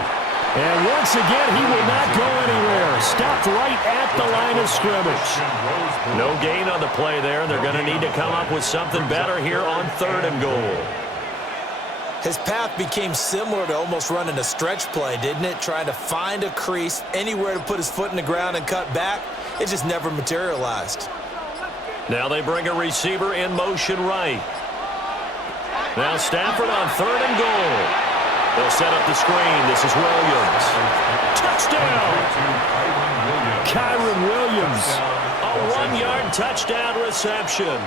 And once again, he will not go anywhere. Stopped right at the line of scrimmage. No gain on the play there, and they're going to need to come up with something better here on 3rd and goal. His path became similar to almost running a stretch play, didn't it? Trying to find a crease, anywhere to put his foot in the ground and cut back. It just never materialized. Now they bring a receiver in motion right. Now Stafford on 3rd and goal. They'll set up the screen. This is Williams. Touchdown! Kyron Williams. A 1-yard touchdown reception.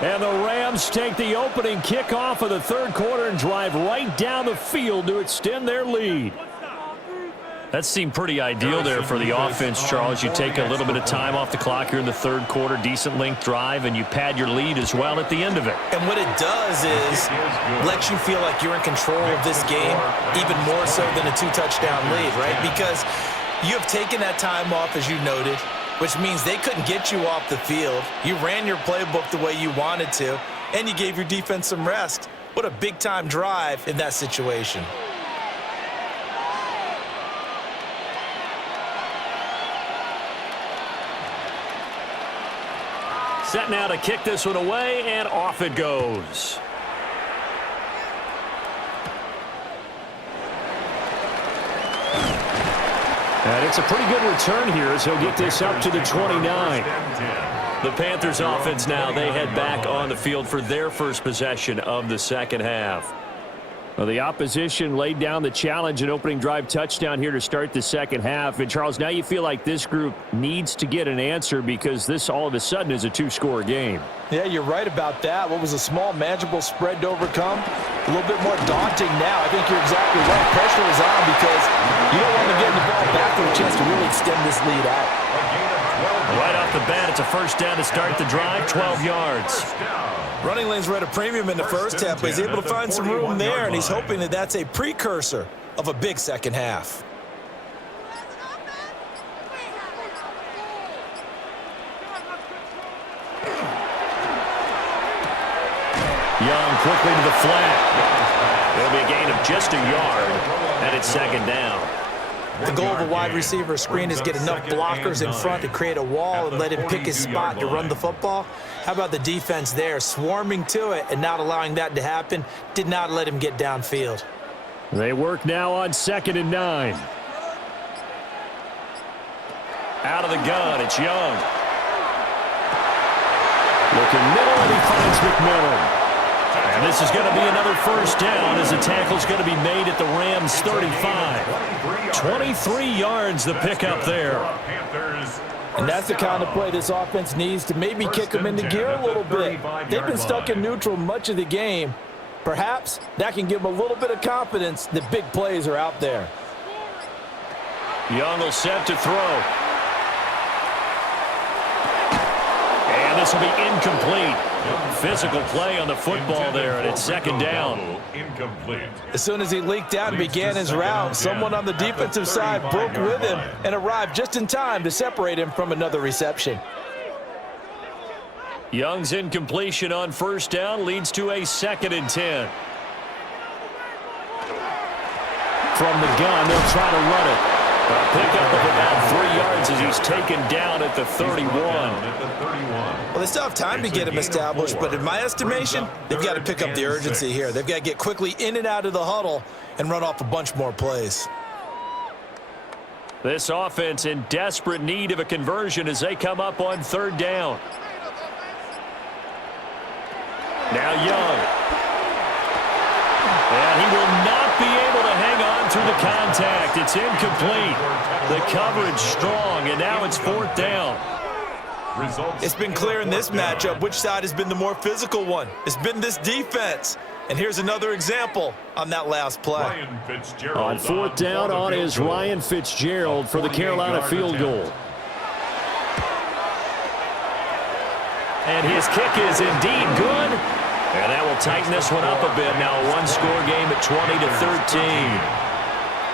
And the Rams take the opening kickoff of the 3rd quarter and drive right down the field to extend their lead. That seemed pretty ideal there for the offense, Charles. You take a little bit of time off the clock here in the 3rd quarter, decent length drive, and you pad your lead as well at the end of it. And what it does is let you feel like you're in control of this game, even more so than a 2-touchdown lead, right? Because you have taken that time off, as you noted, which means they couldn't get you off the field. You ran your playbook the way you wanted to, and you gave your defense some rest. What a big-time drive in that situation. Set now to kick this one away, and off it goes. And it's a pretty good return here as he'll get this up to the 29. The Panthers offense now, they head back on the field for their first possession of the 2nd half. Well, the opposition laid down the challenge and opening drive touchdown here to start the 2nd half. And, Charles, now you feel like this group needs to get an answer because this all of a sudden is a 2-score game. Yeah, you're right about that. What was a small, manageable spread to overcome? A little bit more daunting now. I think you're exactly right. Pressure is on because you don't want to get the ball back with a chance to really extend this lead out. Right off the bat, it's a 1st down to start the drive, 12 yards. Running lanes were at a premium in the 1st half, but he's able to find some room there, and he's hoping that that's a precursor of a big 2nd half. Young quickly to the flat. It'll be a gain of just a yard, and it's 2nd down. The goal of a wide receiver screen is get enough blockers in front to create a wall and let him pick his spot to run the football. How about the defense there, swarming to it and not allowing that to happen? Did not let him get downfield. They work now on 2nd and 9. Out of the gun, it's Young. Looking middle, and he finds McMillan. And this is going to be another first down as the tackle's going to be made at the Rams' 35. 23 yards the pickup there. And that's the kind of play this offense needs to maybe kick them into gear a little bit. They've been stuck in neutral much of the game. Perhaps that can give them a little bit of confidence that big plays are out there. Young will set to throw. And this will be incomplete. Physical play on the football there, and it's 2nd down. As soon as he leaked out and began his route, someone on the defensive side broke with him and arrived just in time to separate him from another reception. Young's incompletion on first down leads to a 2nd and 10. From the gun, they'll try to run it. A pickup of about 3 yards as he's taken down at the 31. Well, they still have time to get him established, but in my estimation, they've got to pick up the urgency here. They've got to get quickly in and out of the huddle and run off a bunch more plays. This offense in desperate need of a conversion as they come up on 3rd down. Now Young. And he will not be able to hang on through the contact. It's incomplete. The coverage strong, and now it's 4th down. It's been clear in this matchup which side has been the more physical one. It's been this defense. And here's another example on that last play. On 4th down on is Ryan Fitzgerald for the Carolina field goal. And his kick is indeed good. And that will tighten this one up a bit. Now a one-score game at 20-13.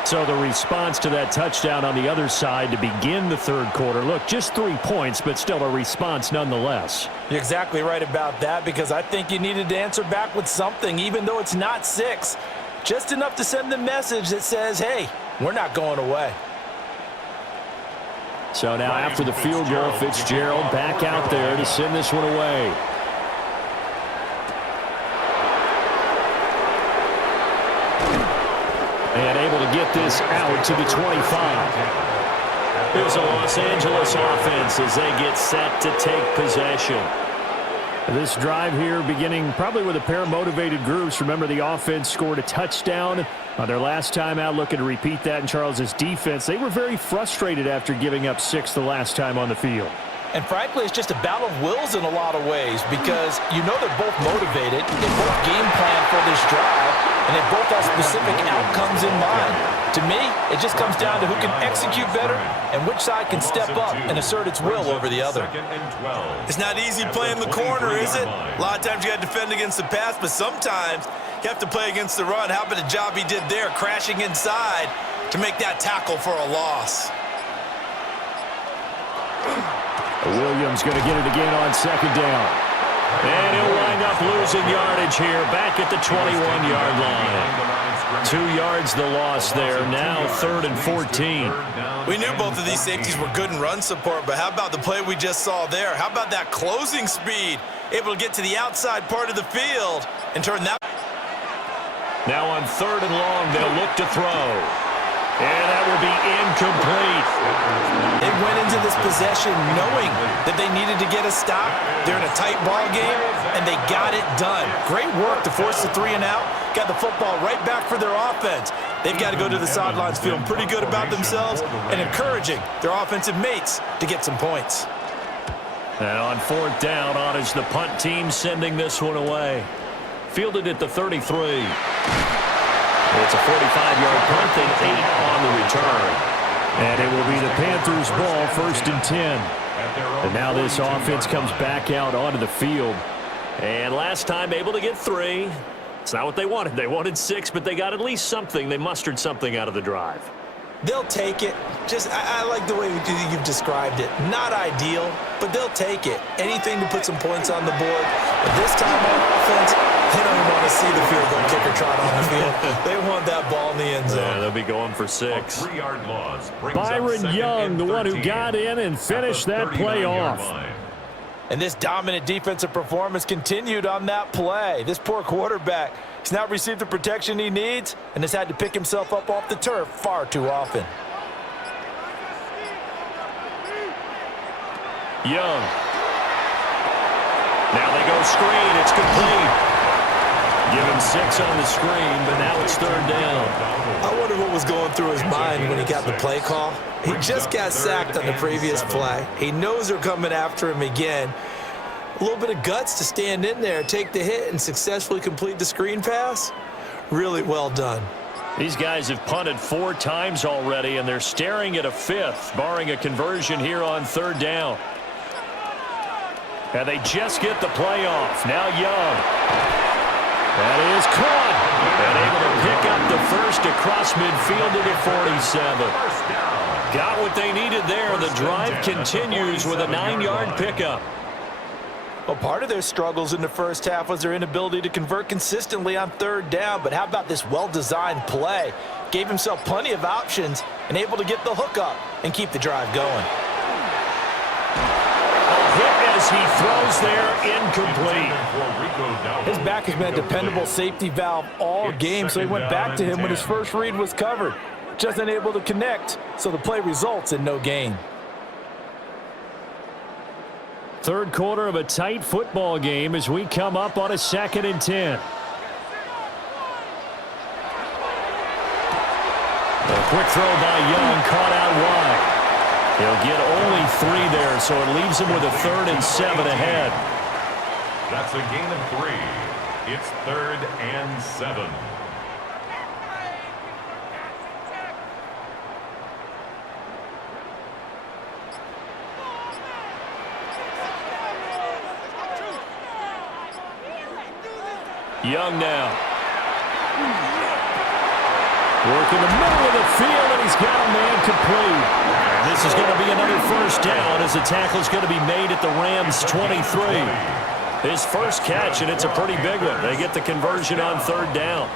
So the response to that touchdown on the other side to begin the 3rd quarter. Look, just 3 points, but still a response nonetheless. You're exactly right about that, because I think you needed to answer back with something, even though it's not 6. Just enough to send the message that says, hey, we're not going away. So now after the field goal, Fitzgerald back out there to send this one away. And able to get this out to the 25. Here's a Los Angeles offense as they get set to take possession. This drive here beginning probably with a pair of motivated groups. Remember, the offense scored a touchdown on their last time out, looking to repeat that in Charles's defense. They were very frustrated after giving up 6 the last time on the field. And frankly, it's just a battle of wills in a lot of ways, because you know they're both motivated, they both game plan for this drive, and they both have specific outcomes in mind. To me, it just comes down to who can execute better and which side can step up and assert its will over the other. It's not easy playing the corner, is it? A lot of times you got to defend against the pass, but sometimes you have to play against the run. How about the job he did there, crashing inside to make that tackle for a loss? Williams going to get it again on 2nd down. And he'll wind up losing yardage here back at the 21-yard line. 2 yards the loss there. Now 3rd and 14. We knew both of these safeties were good in run support, but how about the play we just saw there? How about that closing speed? Able to get to the outside part of the field and turn that. Now on 3rd and long, they'll look to throw. And that will be incomplete. They went into this possession knowing that they needed to get a stop. They're in a tight ball game, and they got it done. Great work to force the 3 and out. Got the football right back for their offense. They've got to go to the sidelines feeling pretty good about themselves and encouraging their offensive mates to get some points. And on 4th down, on is the punt team sending this one away. Fielded at the 33. It's a 45-yard punt and 8 on the return. And it will be the Panthers' ball, 1st and 10. And now this offense comes back out onto the field. And last time able to get 3. It's not what they wanted. They wanted 6, but they got at least something. They mustered something out of the drive. They'll take it. I like the way you've described it. Not ideal, but they'll take it. Anything to put some points on the board. But this time on offense, they don't even want to see the field goal kicker trot on the field. They want that ball in the end zone. Yeah, they'll be going for 6. 3-yard loss brings Byron up Young, the one who 13 got in and finished that play off. And this dominant defensive performance continued on that play. This poor quarterback, he's not received the protection he needs and has had to pick himself up off the turf far too often. Young. Now they go screen. It's complete. Give him 6 on the screen, but now it's 3rd down. I wonder what was going through his mind when he got the play call. He just got sacked on the previous play. He knows they're coming after him again. A little bit of guts to stand in there, take the hit, and successfully complete the screen pass. Really well done. These guys have punted 4 times already, and they're staring at a 5th, barring a conversion here on 3rd down. And they just get the play off. Now Young. That is caught. And able to pick up the first across midfield to the 47. Got what they needed there. The drive continues with a 9-yard pickup. Well, part of their struggles in the first half was their inability to convert consistently on 3rd down. But how about this well-designed play? Gave himself plenty of options and able to get the hook up and keep the drive going. Hit as he throws there, incomplete. His back has been a dependable safety valve all game, so he went back to him when his first read was covered. Just unable to connect, so the play results in no gain. 3rd quarter of a tight football game as we come up on a 2nd and 10. A quick throw by Young, caught out wide. He'll get only 3 there, so it leaves him with a 3rd and 7 ahead. That's a gain of 3. It's 3rd and 7. Young now. Work in the middle of the field, and he's got a man complete. And this is going to be another 1st down as the tackle is going to be made at the Rams' 23. His first catch, and it's a pretty big one. They get the conversion on 3rd down.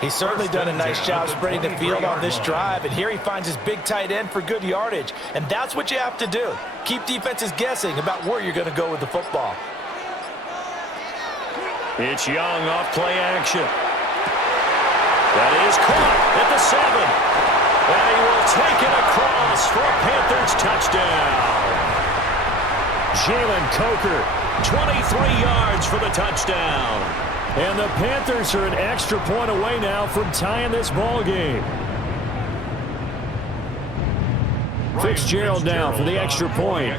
He's certainly done a nice job spreading the field on this drive, and here he finds his big tight end for good yardage. And that's what you have to do. Keep defenses guessing about where you're going to go with the football. It's Young off play action. That is caught at the 7. And he will take it across for a Panthers touchdown. Jalen Coker, 23 yards for the touchdown. and the Panthers are an extra point away now from tying this ball game. Fitzgerald now for the extra point.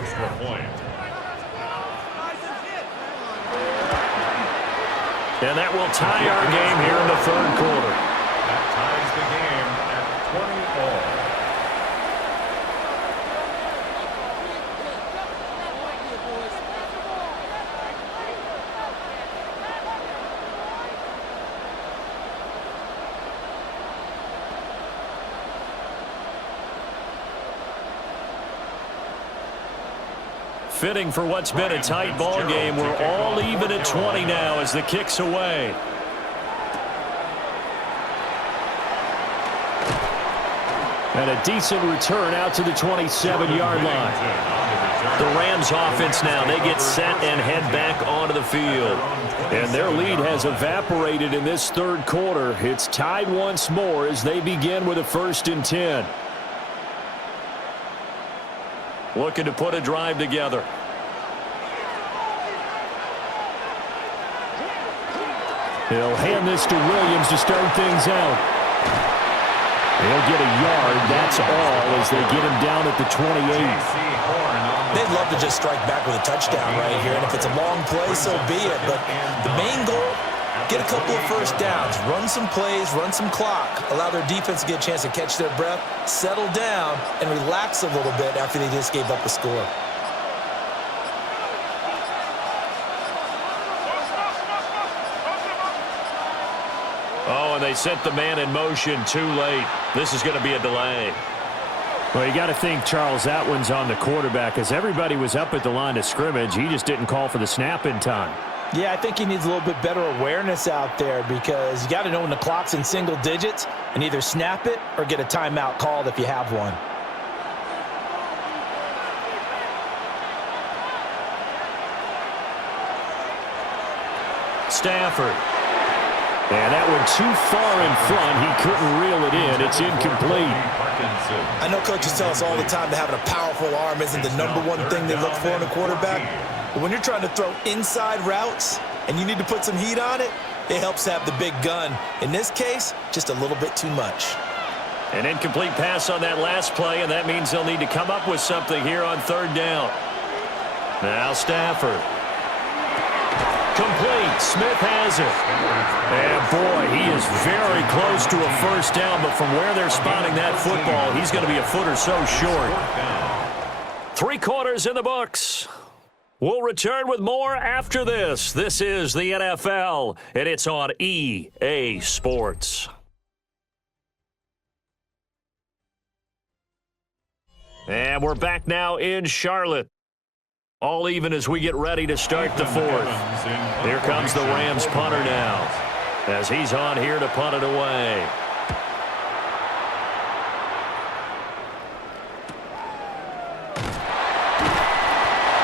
And that will tie our game here in the third quarter. That ties the game at 20-all. Fitting for what's been a tight ball game. We're all even at 20 now as the kick's away. And a decent return out to the 27-yard line. The Rams offense now, they get set and head back onto the field. And their lead has evaporated in this third quarter. It's tied once more as they begin with a 1st and 10. Looking to put a drive together. He'll hand this to Williams to start things out. He'll get a yard, that's all, as they get him down at the 28. They'd love to just strike back with a touchdown right here, and if it's a long play, so be it. But the main goal, get a couple of first downs, run some plays, run some clock, allow their defense to get a chance to catch their breath, settle down, and relax a little bit after they just gave up a score. Oh, and they set the man in motion too late. This is going to be a delay. Well, you got to think, Charles, that one's on the quarterback, as everybody was up at the line of scrimmage. He just didn't call for the snap in time. Yeah, I think he needs a little bit better awareness out there because you got to know when the clock's in single digits and either snap it or get a timeout called if you have one. Stafford. And that one too far in front. He couldn't reel it in. It's incomplete. I know coaches tell us all the time that having a powerful arm isn't the number one thing they look for in a quarterback. But when you're trying to throw inside routes and you need to put some heat on it, it helps to have the big gun. In this case, just a little bit too much. An incomplete pass on that last play, and that means they'll need to come up with something here on third down. Now Stafford. Complete. Smith has it. And boy, he is very close to a first down, but from where they're spotting that football, he's going to be a foot or so short. 3 quarters in the books. We'll return with more after this. This is the NFL, and it's on EA Sports. And we're back now in Charlotte. All even as we get ready to start the fourth. Here comes the Rams punter now, as he's on here to punt it away.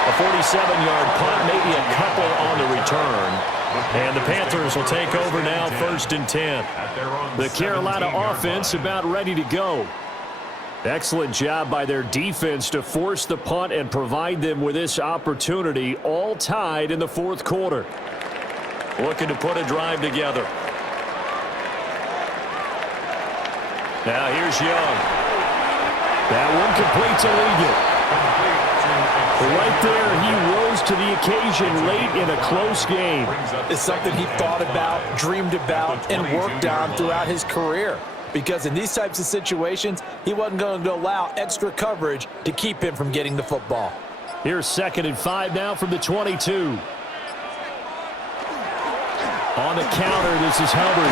A 47-yard punt, maybe a couple on the return. And the Panthers will take over now, 1st and 10. The Carolina offense about ready to go. Excellent job by their defense to force the punt and provide them with this opportunity, all tied in the 4th quarter. Looking to put a drive together. Now here's Young. That one completes illegal. Right there, he rose to the occasion late in a close game. It's something he thought about, dreamed about, and worked on throughout his career. Because in these types of situations, he wasn't going to allow extra coverage to keep him from getting the football. Here's 2nd and 5 now from the 22. On the counter, this is Hubbard.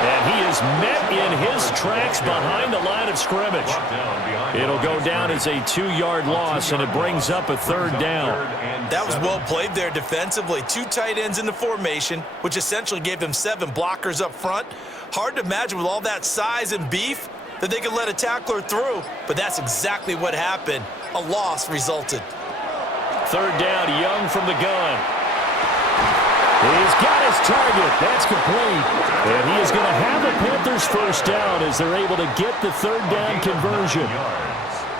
And he is met in his tracks behind the line of scrimmage. It'll go down as a 2-yard loss, and it brings up a 3rd down. That was well played there defensively. 2 tight ends in the formation, which essentially gave them 7 blockers up front. Hard to imagine with all that size and beef that they could let a tackler through, but that's exactly what happened. A loss resulted. 3rd down, Young from the gun. He's got his target. That's complete. And he is going to have a Panthers first down as they're able to get the 3rd down conversion.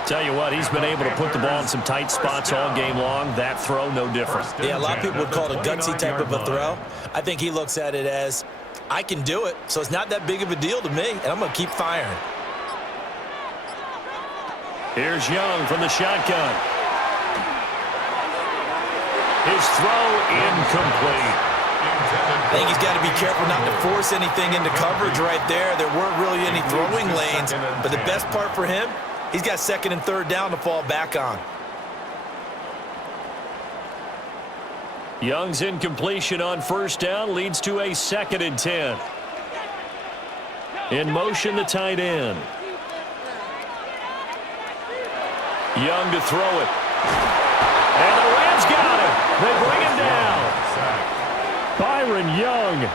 Tell you what, he's been able to put the ball in some tight spots all game long. That throw, no different. Yeah, a lot of people would call it a gutsy type of a throw. I think he looks at it as, I can do it, so it's not that big of a deal to me, and I'm going to keep firing. Here's Young from the shotgun. His throw incomplete. I think he's got to be careful not to force anything into coverage right there. There weren't really any throwing lanes, but the best part for him, he's got 2nd and 3rd down to fall back on. Young's incompletion on 1st down leads to a 2nd and 10. In motion, the tight end. Young to throw it. And the Rams got him. They bring him down. Byron Young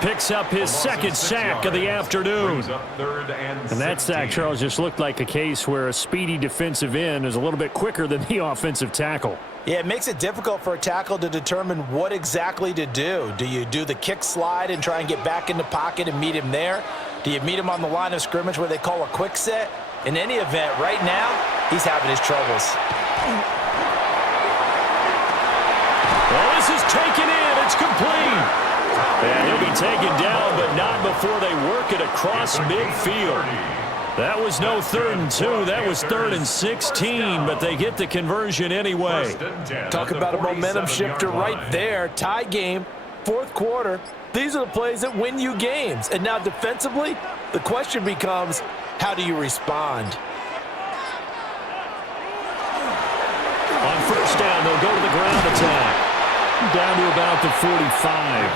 picks up his 2nd sack of the afternoon. And that sack, Charles, just looked like a case where a speedy defensive end is a little bit quicker than the offensive tackle. Yeah, it makes it difficult for a tackle to determine what exactly to do. Do you do the kick slide and try and get back in the pocket and meet him there? Do you meet him on the line of scrimmage where they call a quick set? In any event, right now, he's having his troubles. Well, this is taken in. It's complete. And he'll be taken down, but not before they work it across midfield. That was no 3rd and 2. That was 3rd and 16, but they get the conversion anyway. Talk about a momentum shifter right there. Tie game, 4th quarter. These are the plays that win you games. And now defensively, the question becomes, how do you respond? On 1st down, they'll go to the ground attack. Down to about the 45.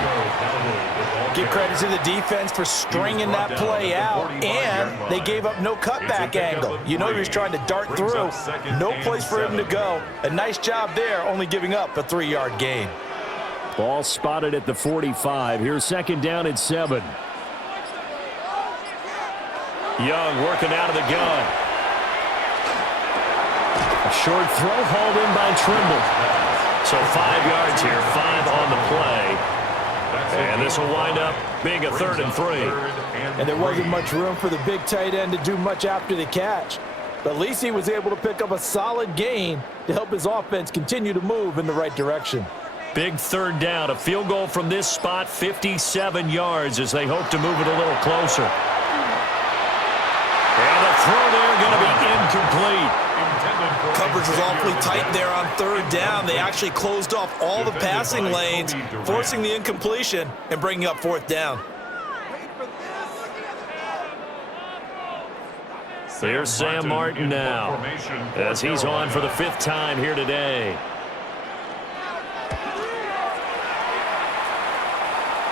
Give credit to the defense for stringing that play out, and they gave up no cutback angle. You know he was trying to dart through. No place for him to go. A nice job there, only giving up a 3-yard gain. Ball spotted at the 45. Here's second down and 7. Young working out of the gun. A short throw hauled in by Trimble. So 5 yards here, 5 on the play. And this will wind up being a 3rd and 3. And there wasn't much room for the big tight end to do much after the catch. But at least he was able to pick up a solid gain to help his offense continue to move in the right direction. Big 3rd down, a field goal from this spot, 57 yards as they hope to move it a little closer. And the throw there going to be incomplete. Coverage was awfully tight there on 3rd down. They actually closed off all the passing lanes, forcing the incompletion and bringing up 4th down. Here's Sam Martin now as he's on for the 5th time here today.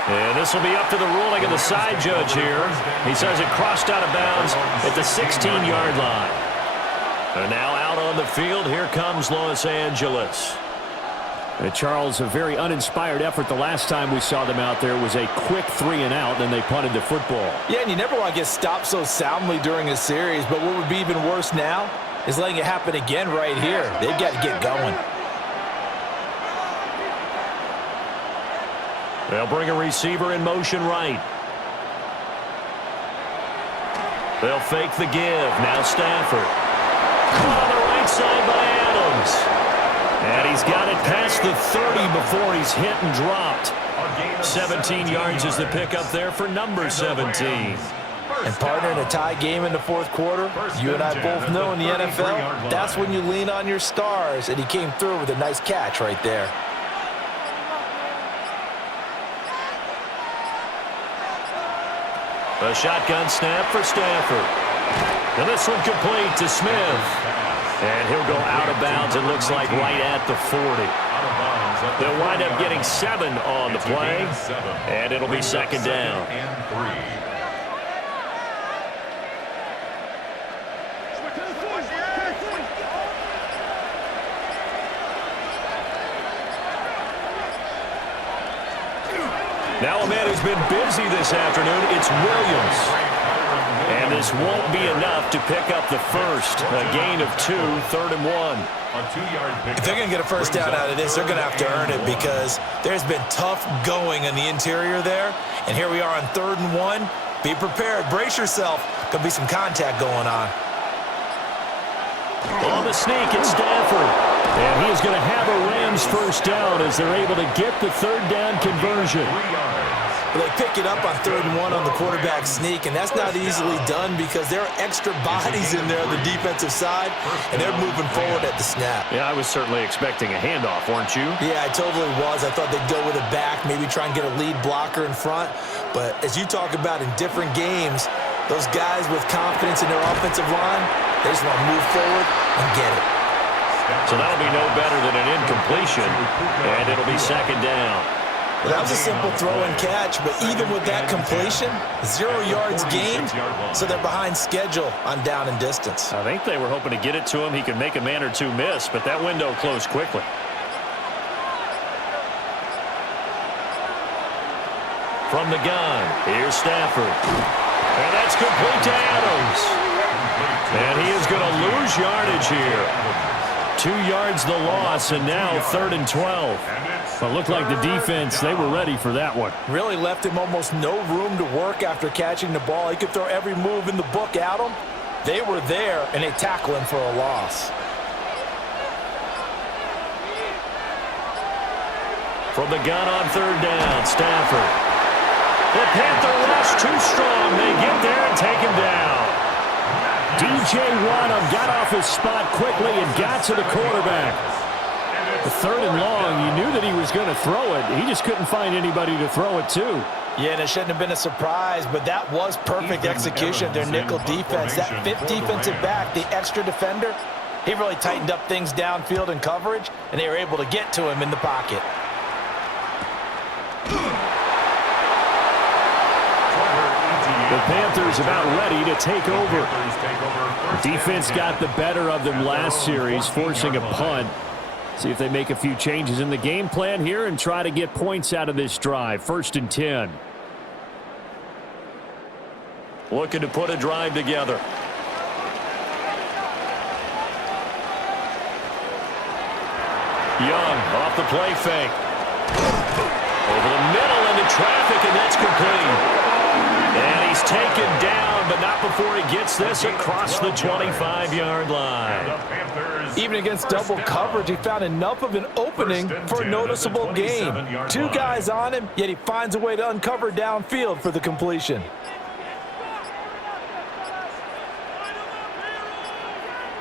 And this will be up to the ruling of the side judge here. He says it crossed out of bounds at the 16-yard line. And now out on the field, here comes Los Angeles. And Charles, a very uninspired effort the last time we saw them out there was a quick 3-and-out, then they punted the football. Yeah, and you never want to get stopped so soundly during a series, but what would be even worse now is letting it happen again right here. They've got to get going. They'll bring a receiver in motion right. They'll fake the give. Now Stafford. Caught on the right side by Adams. And he's got it past the 30 before he's hit and dropped. 17 yards is the pickup there for number 17. And partner, in a tie game in the 4th quarter, you and I both know in the NFL, that's when you lean on your stars, and he came through with a nice catch right there. A shotgun snap for Stafford. And this one complete to Smith. And he'll go out of bounds, it looks like, right at the 40. They'll wind up getting 7 on the play, and it'll be 2nd down. Now a man who's been busy this afternoon, it's Williams. And this won't be enough to pick up the first. A gain of 2, 3rd and 1. If they're going to get a first down out of this, they're going to have to earn it because there's been tough going in the interior there. And here we are on 3rd and 1. Be prepared. Brace yourself. Going to be some contact going on. On the sneak, it's Stafford. And he is going to have a Rams first down as they're able to get the 3rd down conversion. They pick it up on 3rd and 1 on the quarterback sneak, and that's not easily done because there are extra bodies in there on the defensive side, and they're moving forward at the snap. Yeah, I was certainly expecting a handoff, weren't you? Yeah, I totally was. I thought they'd go with a back, maybe try and get a lead blocker in front. But as you talk about in different games, those guys with confidence in their offensive line, they just want to move forward and get it. So that'll be no better than an incompletion, and it'll be 2nd down. Well, that was a simple throw and catch, but even with that completion, 0 yards gained, so they're behind schedule on down and distance. I think they were hoping to get it to him. He could make a man or two miss, but that window closed quickly. From the gun, here's Stafford. And that's complete to Adams. And he is going to lose yardage here. 2 yards the loss, and now 3rd and 12. Well, it looked like the defense, they were ready for that one. Really left him almost no room to work after catching the ball. He could throw every move in the book at him. They were there, and they tackle him for a loss. From the gun on 3rd down, Stafford. The Panther rush too strong. They get there and take him down. DJ Wadham got off his spot quickly and got to the quarterback. The 3rd and long, you knew that he was going to throw it. He just couldn't find anybody to throw it to. Yeah, and it shouldn't have been a surprise, but that was perfect execution of their nickel defense. That 5th defensive back, the extra defender, he really tightened up things downfield in coverage, and they were able to get to him in the pocket. The Panthers about ready to take over. Defense got the better of them last series, forcing a punt. See if they make a few changes in the game plan here and try to get points out of this drive. 1st and 10. Looking to put a drive together. Young off the play fake. Over the middle into traffic, and that's complete. And he's taken down, but not before he gets this across the 25-yard line. Even against double coverage, he found enough of an opening for a noticeable gain. 2 guys on him, yet he finds a way to uncover downfield for the completion.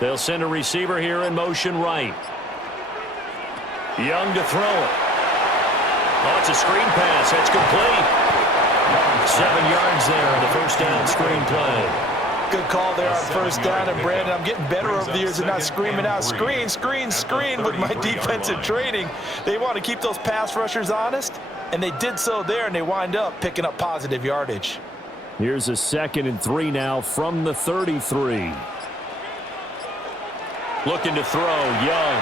They'll send a receiver here in motion right. Young to throw it. Oh, it's a screen pass. That's complete. 7 yards there in the first down screen play. Good call there on first down. And, Brandon, I'm getting better over the years and not screaming out, screen, screen, screen with my defensive training. They want to keep those pass rushers honest, and they did so there, and they wind up picking up positive yardage. Here's a 2nd and 3 now from the 33. Looking to throw, Young.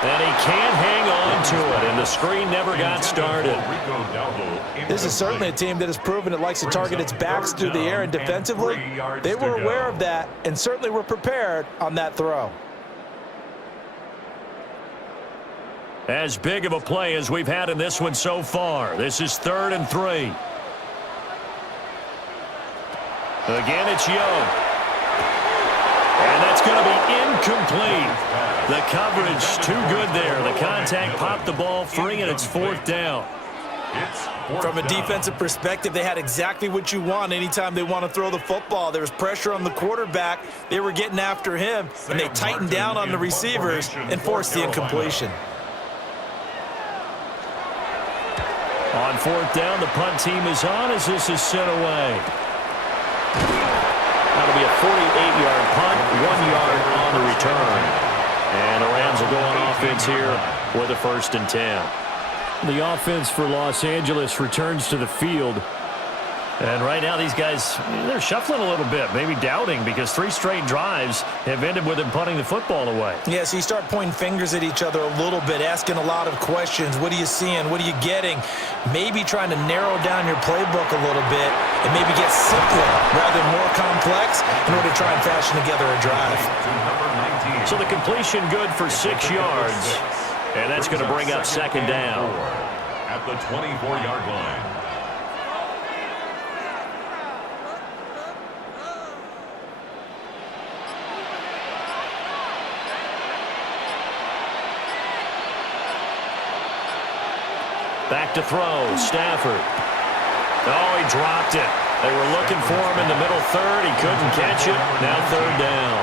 And he can't hang on to it, and the screen never got started. This is certainly a team that has proven it likes to target its backs through the air, and defensively, they were aware of that and certainly were prepared on that throw. As big of a play as we've had in this one so far. This is 3rd and 3. Again, it's Young. And that's going to be incomplete. The coverage too good there. The contact popped the ball free, and it's 4th down. From a defensive perspective, they had exactly what you want anytime they want to throw the football. There was pressure on the quarterback. They were getting after him, and they tightened down on the receivers and forced the incompletion. On 4th down, the punt team is on as this is sent away. That'll be a 48-yard punt, 1 yard on the return. And the Rams will go on offense here with a 1st and 10. The offense for Los Angeles returns to the field. And right now these guys, they're shuffling a little bit, maybe doubting, because 3 straight drives have ended with them punting the football away. Yeah, so you start pointing fingers at each other a little bit, asking a lot of questions. What are you seeing? What are you getting? Maybe trying to narrow down your playbook a little bit and maybe get simpler rather than more complex in order to try and fashion together a drive. So the completion good for 6 yards, and that's going to bring up 2nd down. At the 24-yard line. Back to throw, Stafford. Oh, he dropped it. They were looking for him in the middle 3rd. He couldn't catch it. Now 3rd down.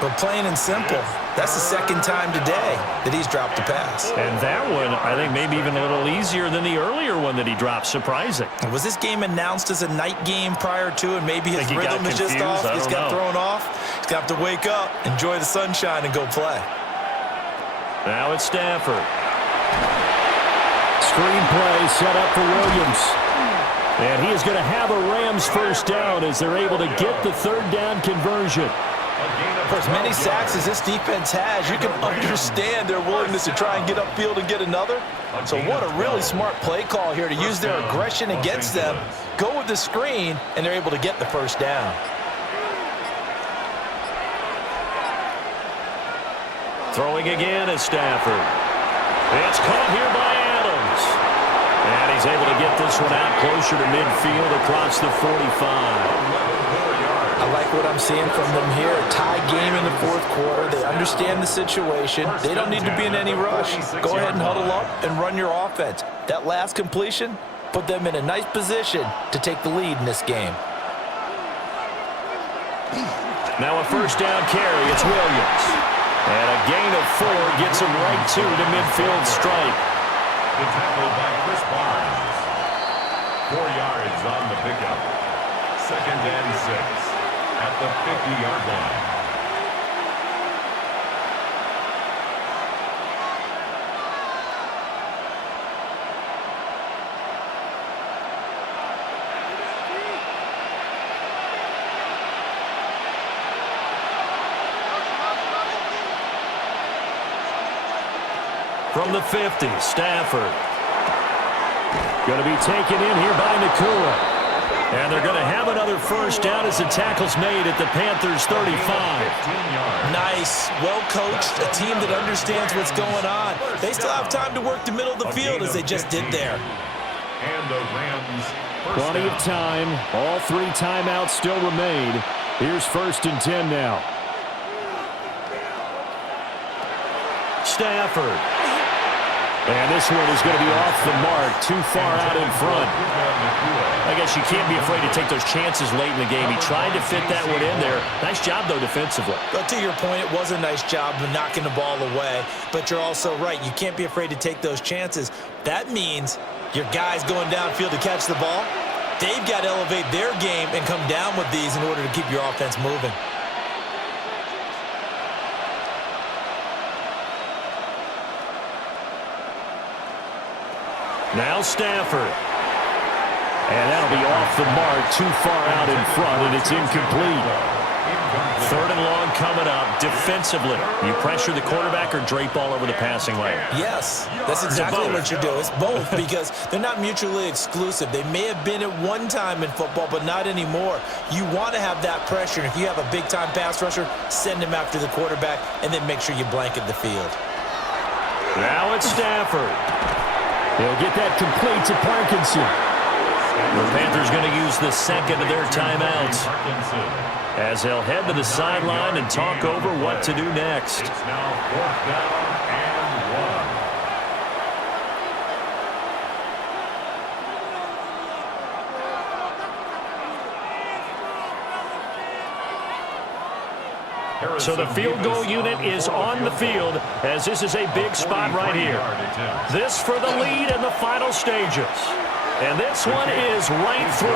But plain and simple, that's the 2nd time today that he's dropped a pass. And that one, I think, maybe even a little easier than the earlier one that he dropped. Surprising. Was this game announced as a night game prior to, and maybe his rhythm is just off? He's got thrown off. He's got to wake up, enjoy the sunshine, and go play. Now it's Stafford. Screen play set up for Williams. And he is going to have a Rams 1st down as they're able to get the 3rd down conversion. For as many sacks as this defense has, you can understand their willingness to try and get upfield and get another. So what a really smart play call here to use their aggression against them, go with the screen, and they're able to get the 1st down. Throwing again is Stafford. It's caught here by Adams. And he's able to get this one out closer to midfield across the 45. I like what I'm seeing from them here. A tie game in the 4th quarter. They understand the situation. They don't need to be in any rush. Go ahead and huddle up and run your offense. That last completion put them in a nice position to take the lead in this game. Now a 1st down carry. It's Williams. And a gain of 4 gets him right to the midfield stripe. The tackle by Chris Barnes. 4 yards on the pickup. 2nd and 6 at the 50-yard line. From the 50, Stafford. Going to be taken in here by Nacua. And they're going to have another first down as the tackle's made at the Panthers' 35. Nice, well-coached, a team that understands what's going on. They still have time to work the middle of the field as they just did there. And the Rams Plenty of time. All 3 timeouts still remain. Here's 1st and 10 now. Stafford. And this one is going to be off the mark, too far out in front. I guess you can't be afraid to take those chances late in the game. He tried to fit that one in there. Nice job, though, defensively. But to your point, it was a nice job of knocking the ball away. But you're also right. You can't be afraid to take those chances. That means your guys going downfield to catch the ball, they've got to elevate their game and come down with these in order to keep your offense moving. Now Stafford. And that'll be off the mark, too far out in front, and it's incomplete. 3rd and long coming up. Defensively, you pressure the quarterback or drape all over the passing lane? Yes, that's exactly what you do. It's both because they're not mutually exclusive. They may have been at one time in football, but not anymore. You want to have that pressure. And if you have a big-time pass rusher, send him after the quarterback, and then make sure you blanket the field. Now it's Stafford. They'll get that complete to Parkinson. The Panthers going to use the second of their timeouts as they'll head to the sideline and talk over what to do next. It's now 4th down and 1. So the field goal unit is on the field as this is a big spot right here. This for the lead in the final stages. And this one is right through.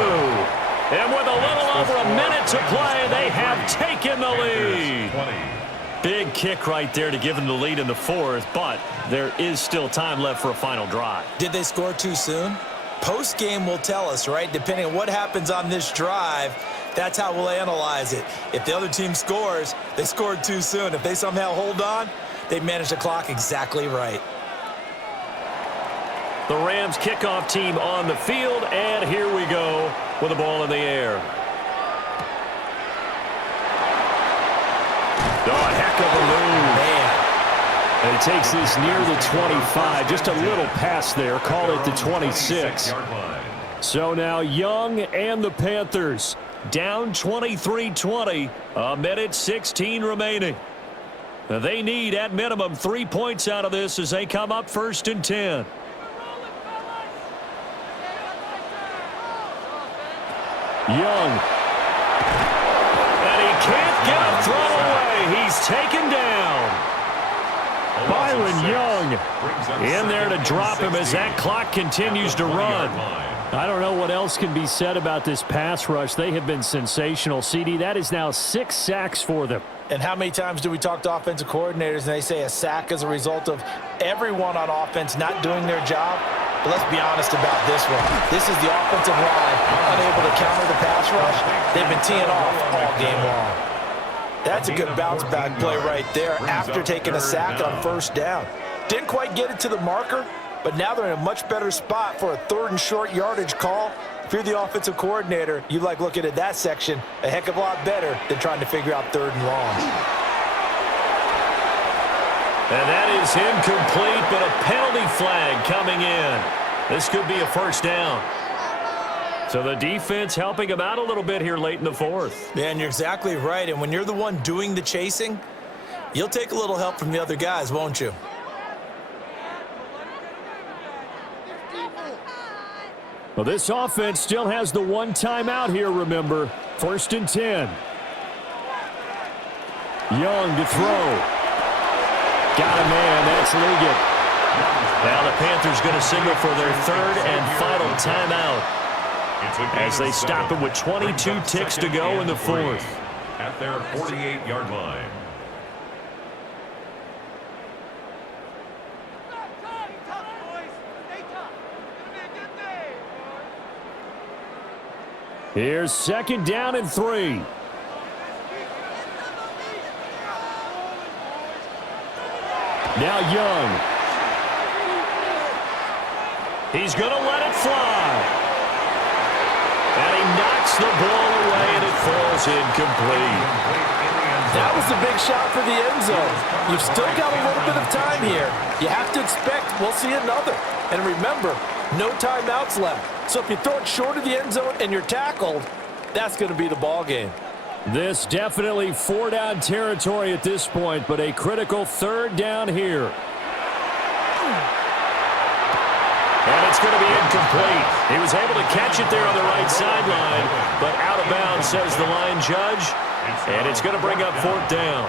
And with a little over a minute to play, they have taken the lead. Big kick right there to give them the lead in the 4th, but there is still time left for a final drive. Did they score too soon? Post-game will tell us, right? Depending on what happens on this drive, that's how we'll analyze it. If the other team scores, they scored too soon. If they somehow hold on, they managed the clock exactly right. The Rams kickoff team on the field, and here we go with the ball in the air. Oh, a heck of a move. Man. And he takes this near the 25. Just a little pass there. Call it the 26. So now Young and the Panthers down 23-20. A minute 16 remaining. They need, at minimum, 3 points out of this as they come up 1st and 10. Young. And he can't get a throw away. He's taken down. Byron Young in there to drop him as that clock continues to run. I don't know what else can be said about this pass rush. They have been sensational. CD, that is now 6 sacks for them. And how many times do we talk to offensive coordinators and they say a sack is a result of everyone on offense not doing their job? But let's be honest about this one. This is the offensive line unable to counter the pass rush. They've been teeing off all game long. That's a good bounce back play right there after taking a sack on 1st down. Didn't quite get it to the marker, but now they're in a much better spot for a 3rd and short yardage call. If you're the offensive coordinator, you like looking at that section a heck of a lot better than trying to figure out 3rd and long. And that is incomplete, but a penalty flag coming in. This could be a 1st down. So the defense helping him out a little bit here late in the 4th. Man, you're exactly right. And when you're the one doing the chasing, you'll take a little help from the other guys, won't you? Well, this offense still has the 1 timeout here, remember. 1st and 10. Young to throw. Got a man. That's Liggett. Now the Panthers going to signal for their 3rd and final timeout as they stop him with 22 ticks to go in the 4th. At their 48-yard line. Here's 2nd down and 3. Now Young. He's going to let it fly. And he knocks the ball away, and it falls incomplete. That was a big shot for the end zone. You've still got a little bit of time here. You have to expect we'll see another. And remember, no timeouts left. So if you throw it short of the end zone and you're tackled, that's going to be the ball game. This definitely 4-down territory at this point, but a critical 3rd down here. And it's going to be incomplete. He was able to catch it there on the right sideline, but out of bounds, says the line judge. And it's going to bring up 4th down.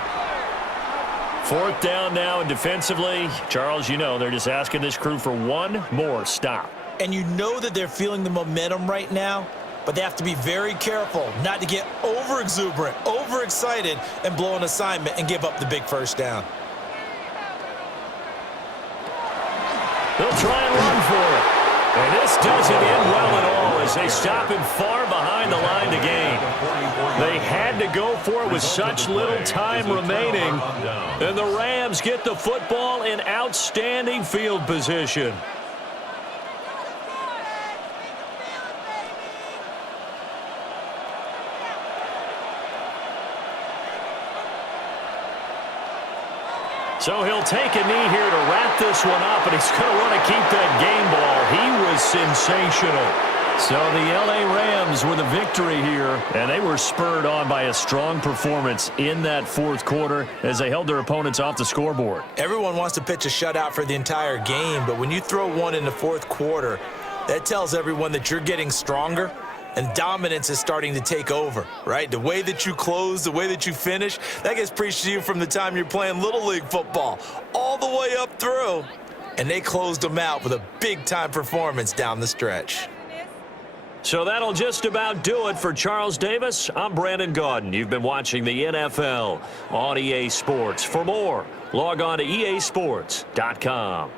4th down now, and defensively, Charles, you know, they're just asking this crew for one more stop. And you know that they're feeling the momentum right now, but they have to be very careful not to get over-exuberant, overexcited, and blow an assignment and give up the big 1st down. They'll try and run for it. And this doesn't end well at all as they stop him far behind the line to gain. They had to go for it with such little time remaining. And the Rams get the football in outstanding field position. So he'll take a knee here to wrap this one up, and he's going to want to keep that game ball. He was sensational. So the L.A. Rams with a victory here, and they were spurred on by a strong performance in that 4th quarter as they held their opponents off the scoreboard. Everyone wants to pitch a shutout for the entire game, but when you throw one in the 4th quarter, that tells everyone that you're getting stronger and dominance is starting to take over, right? The way that you close, the way that you finish, that gets preached to you from the time you're playing Little League football all the way up through. And they closed them out with a big-time performance down the stretch. So that'll just about do it for Charles Davis. I'm Brandon Gaudin. You've been watching the NFL on EA Sports. For more, log on to easports.com.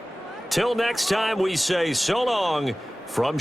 Till next time, we say so long from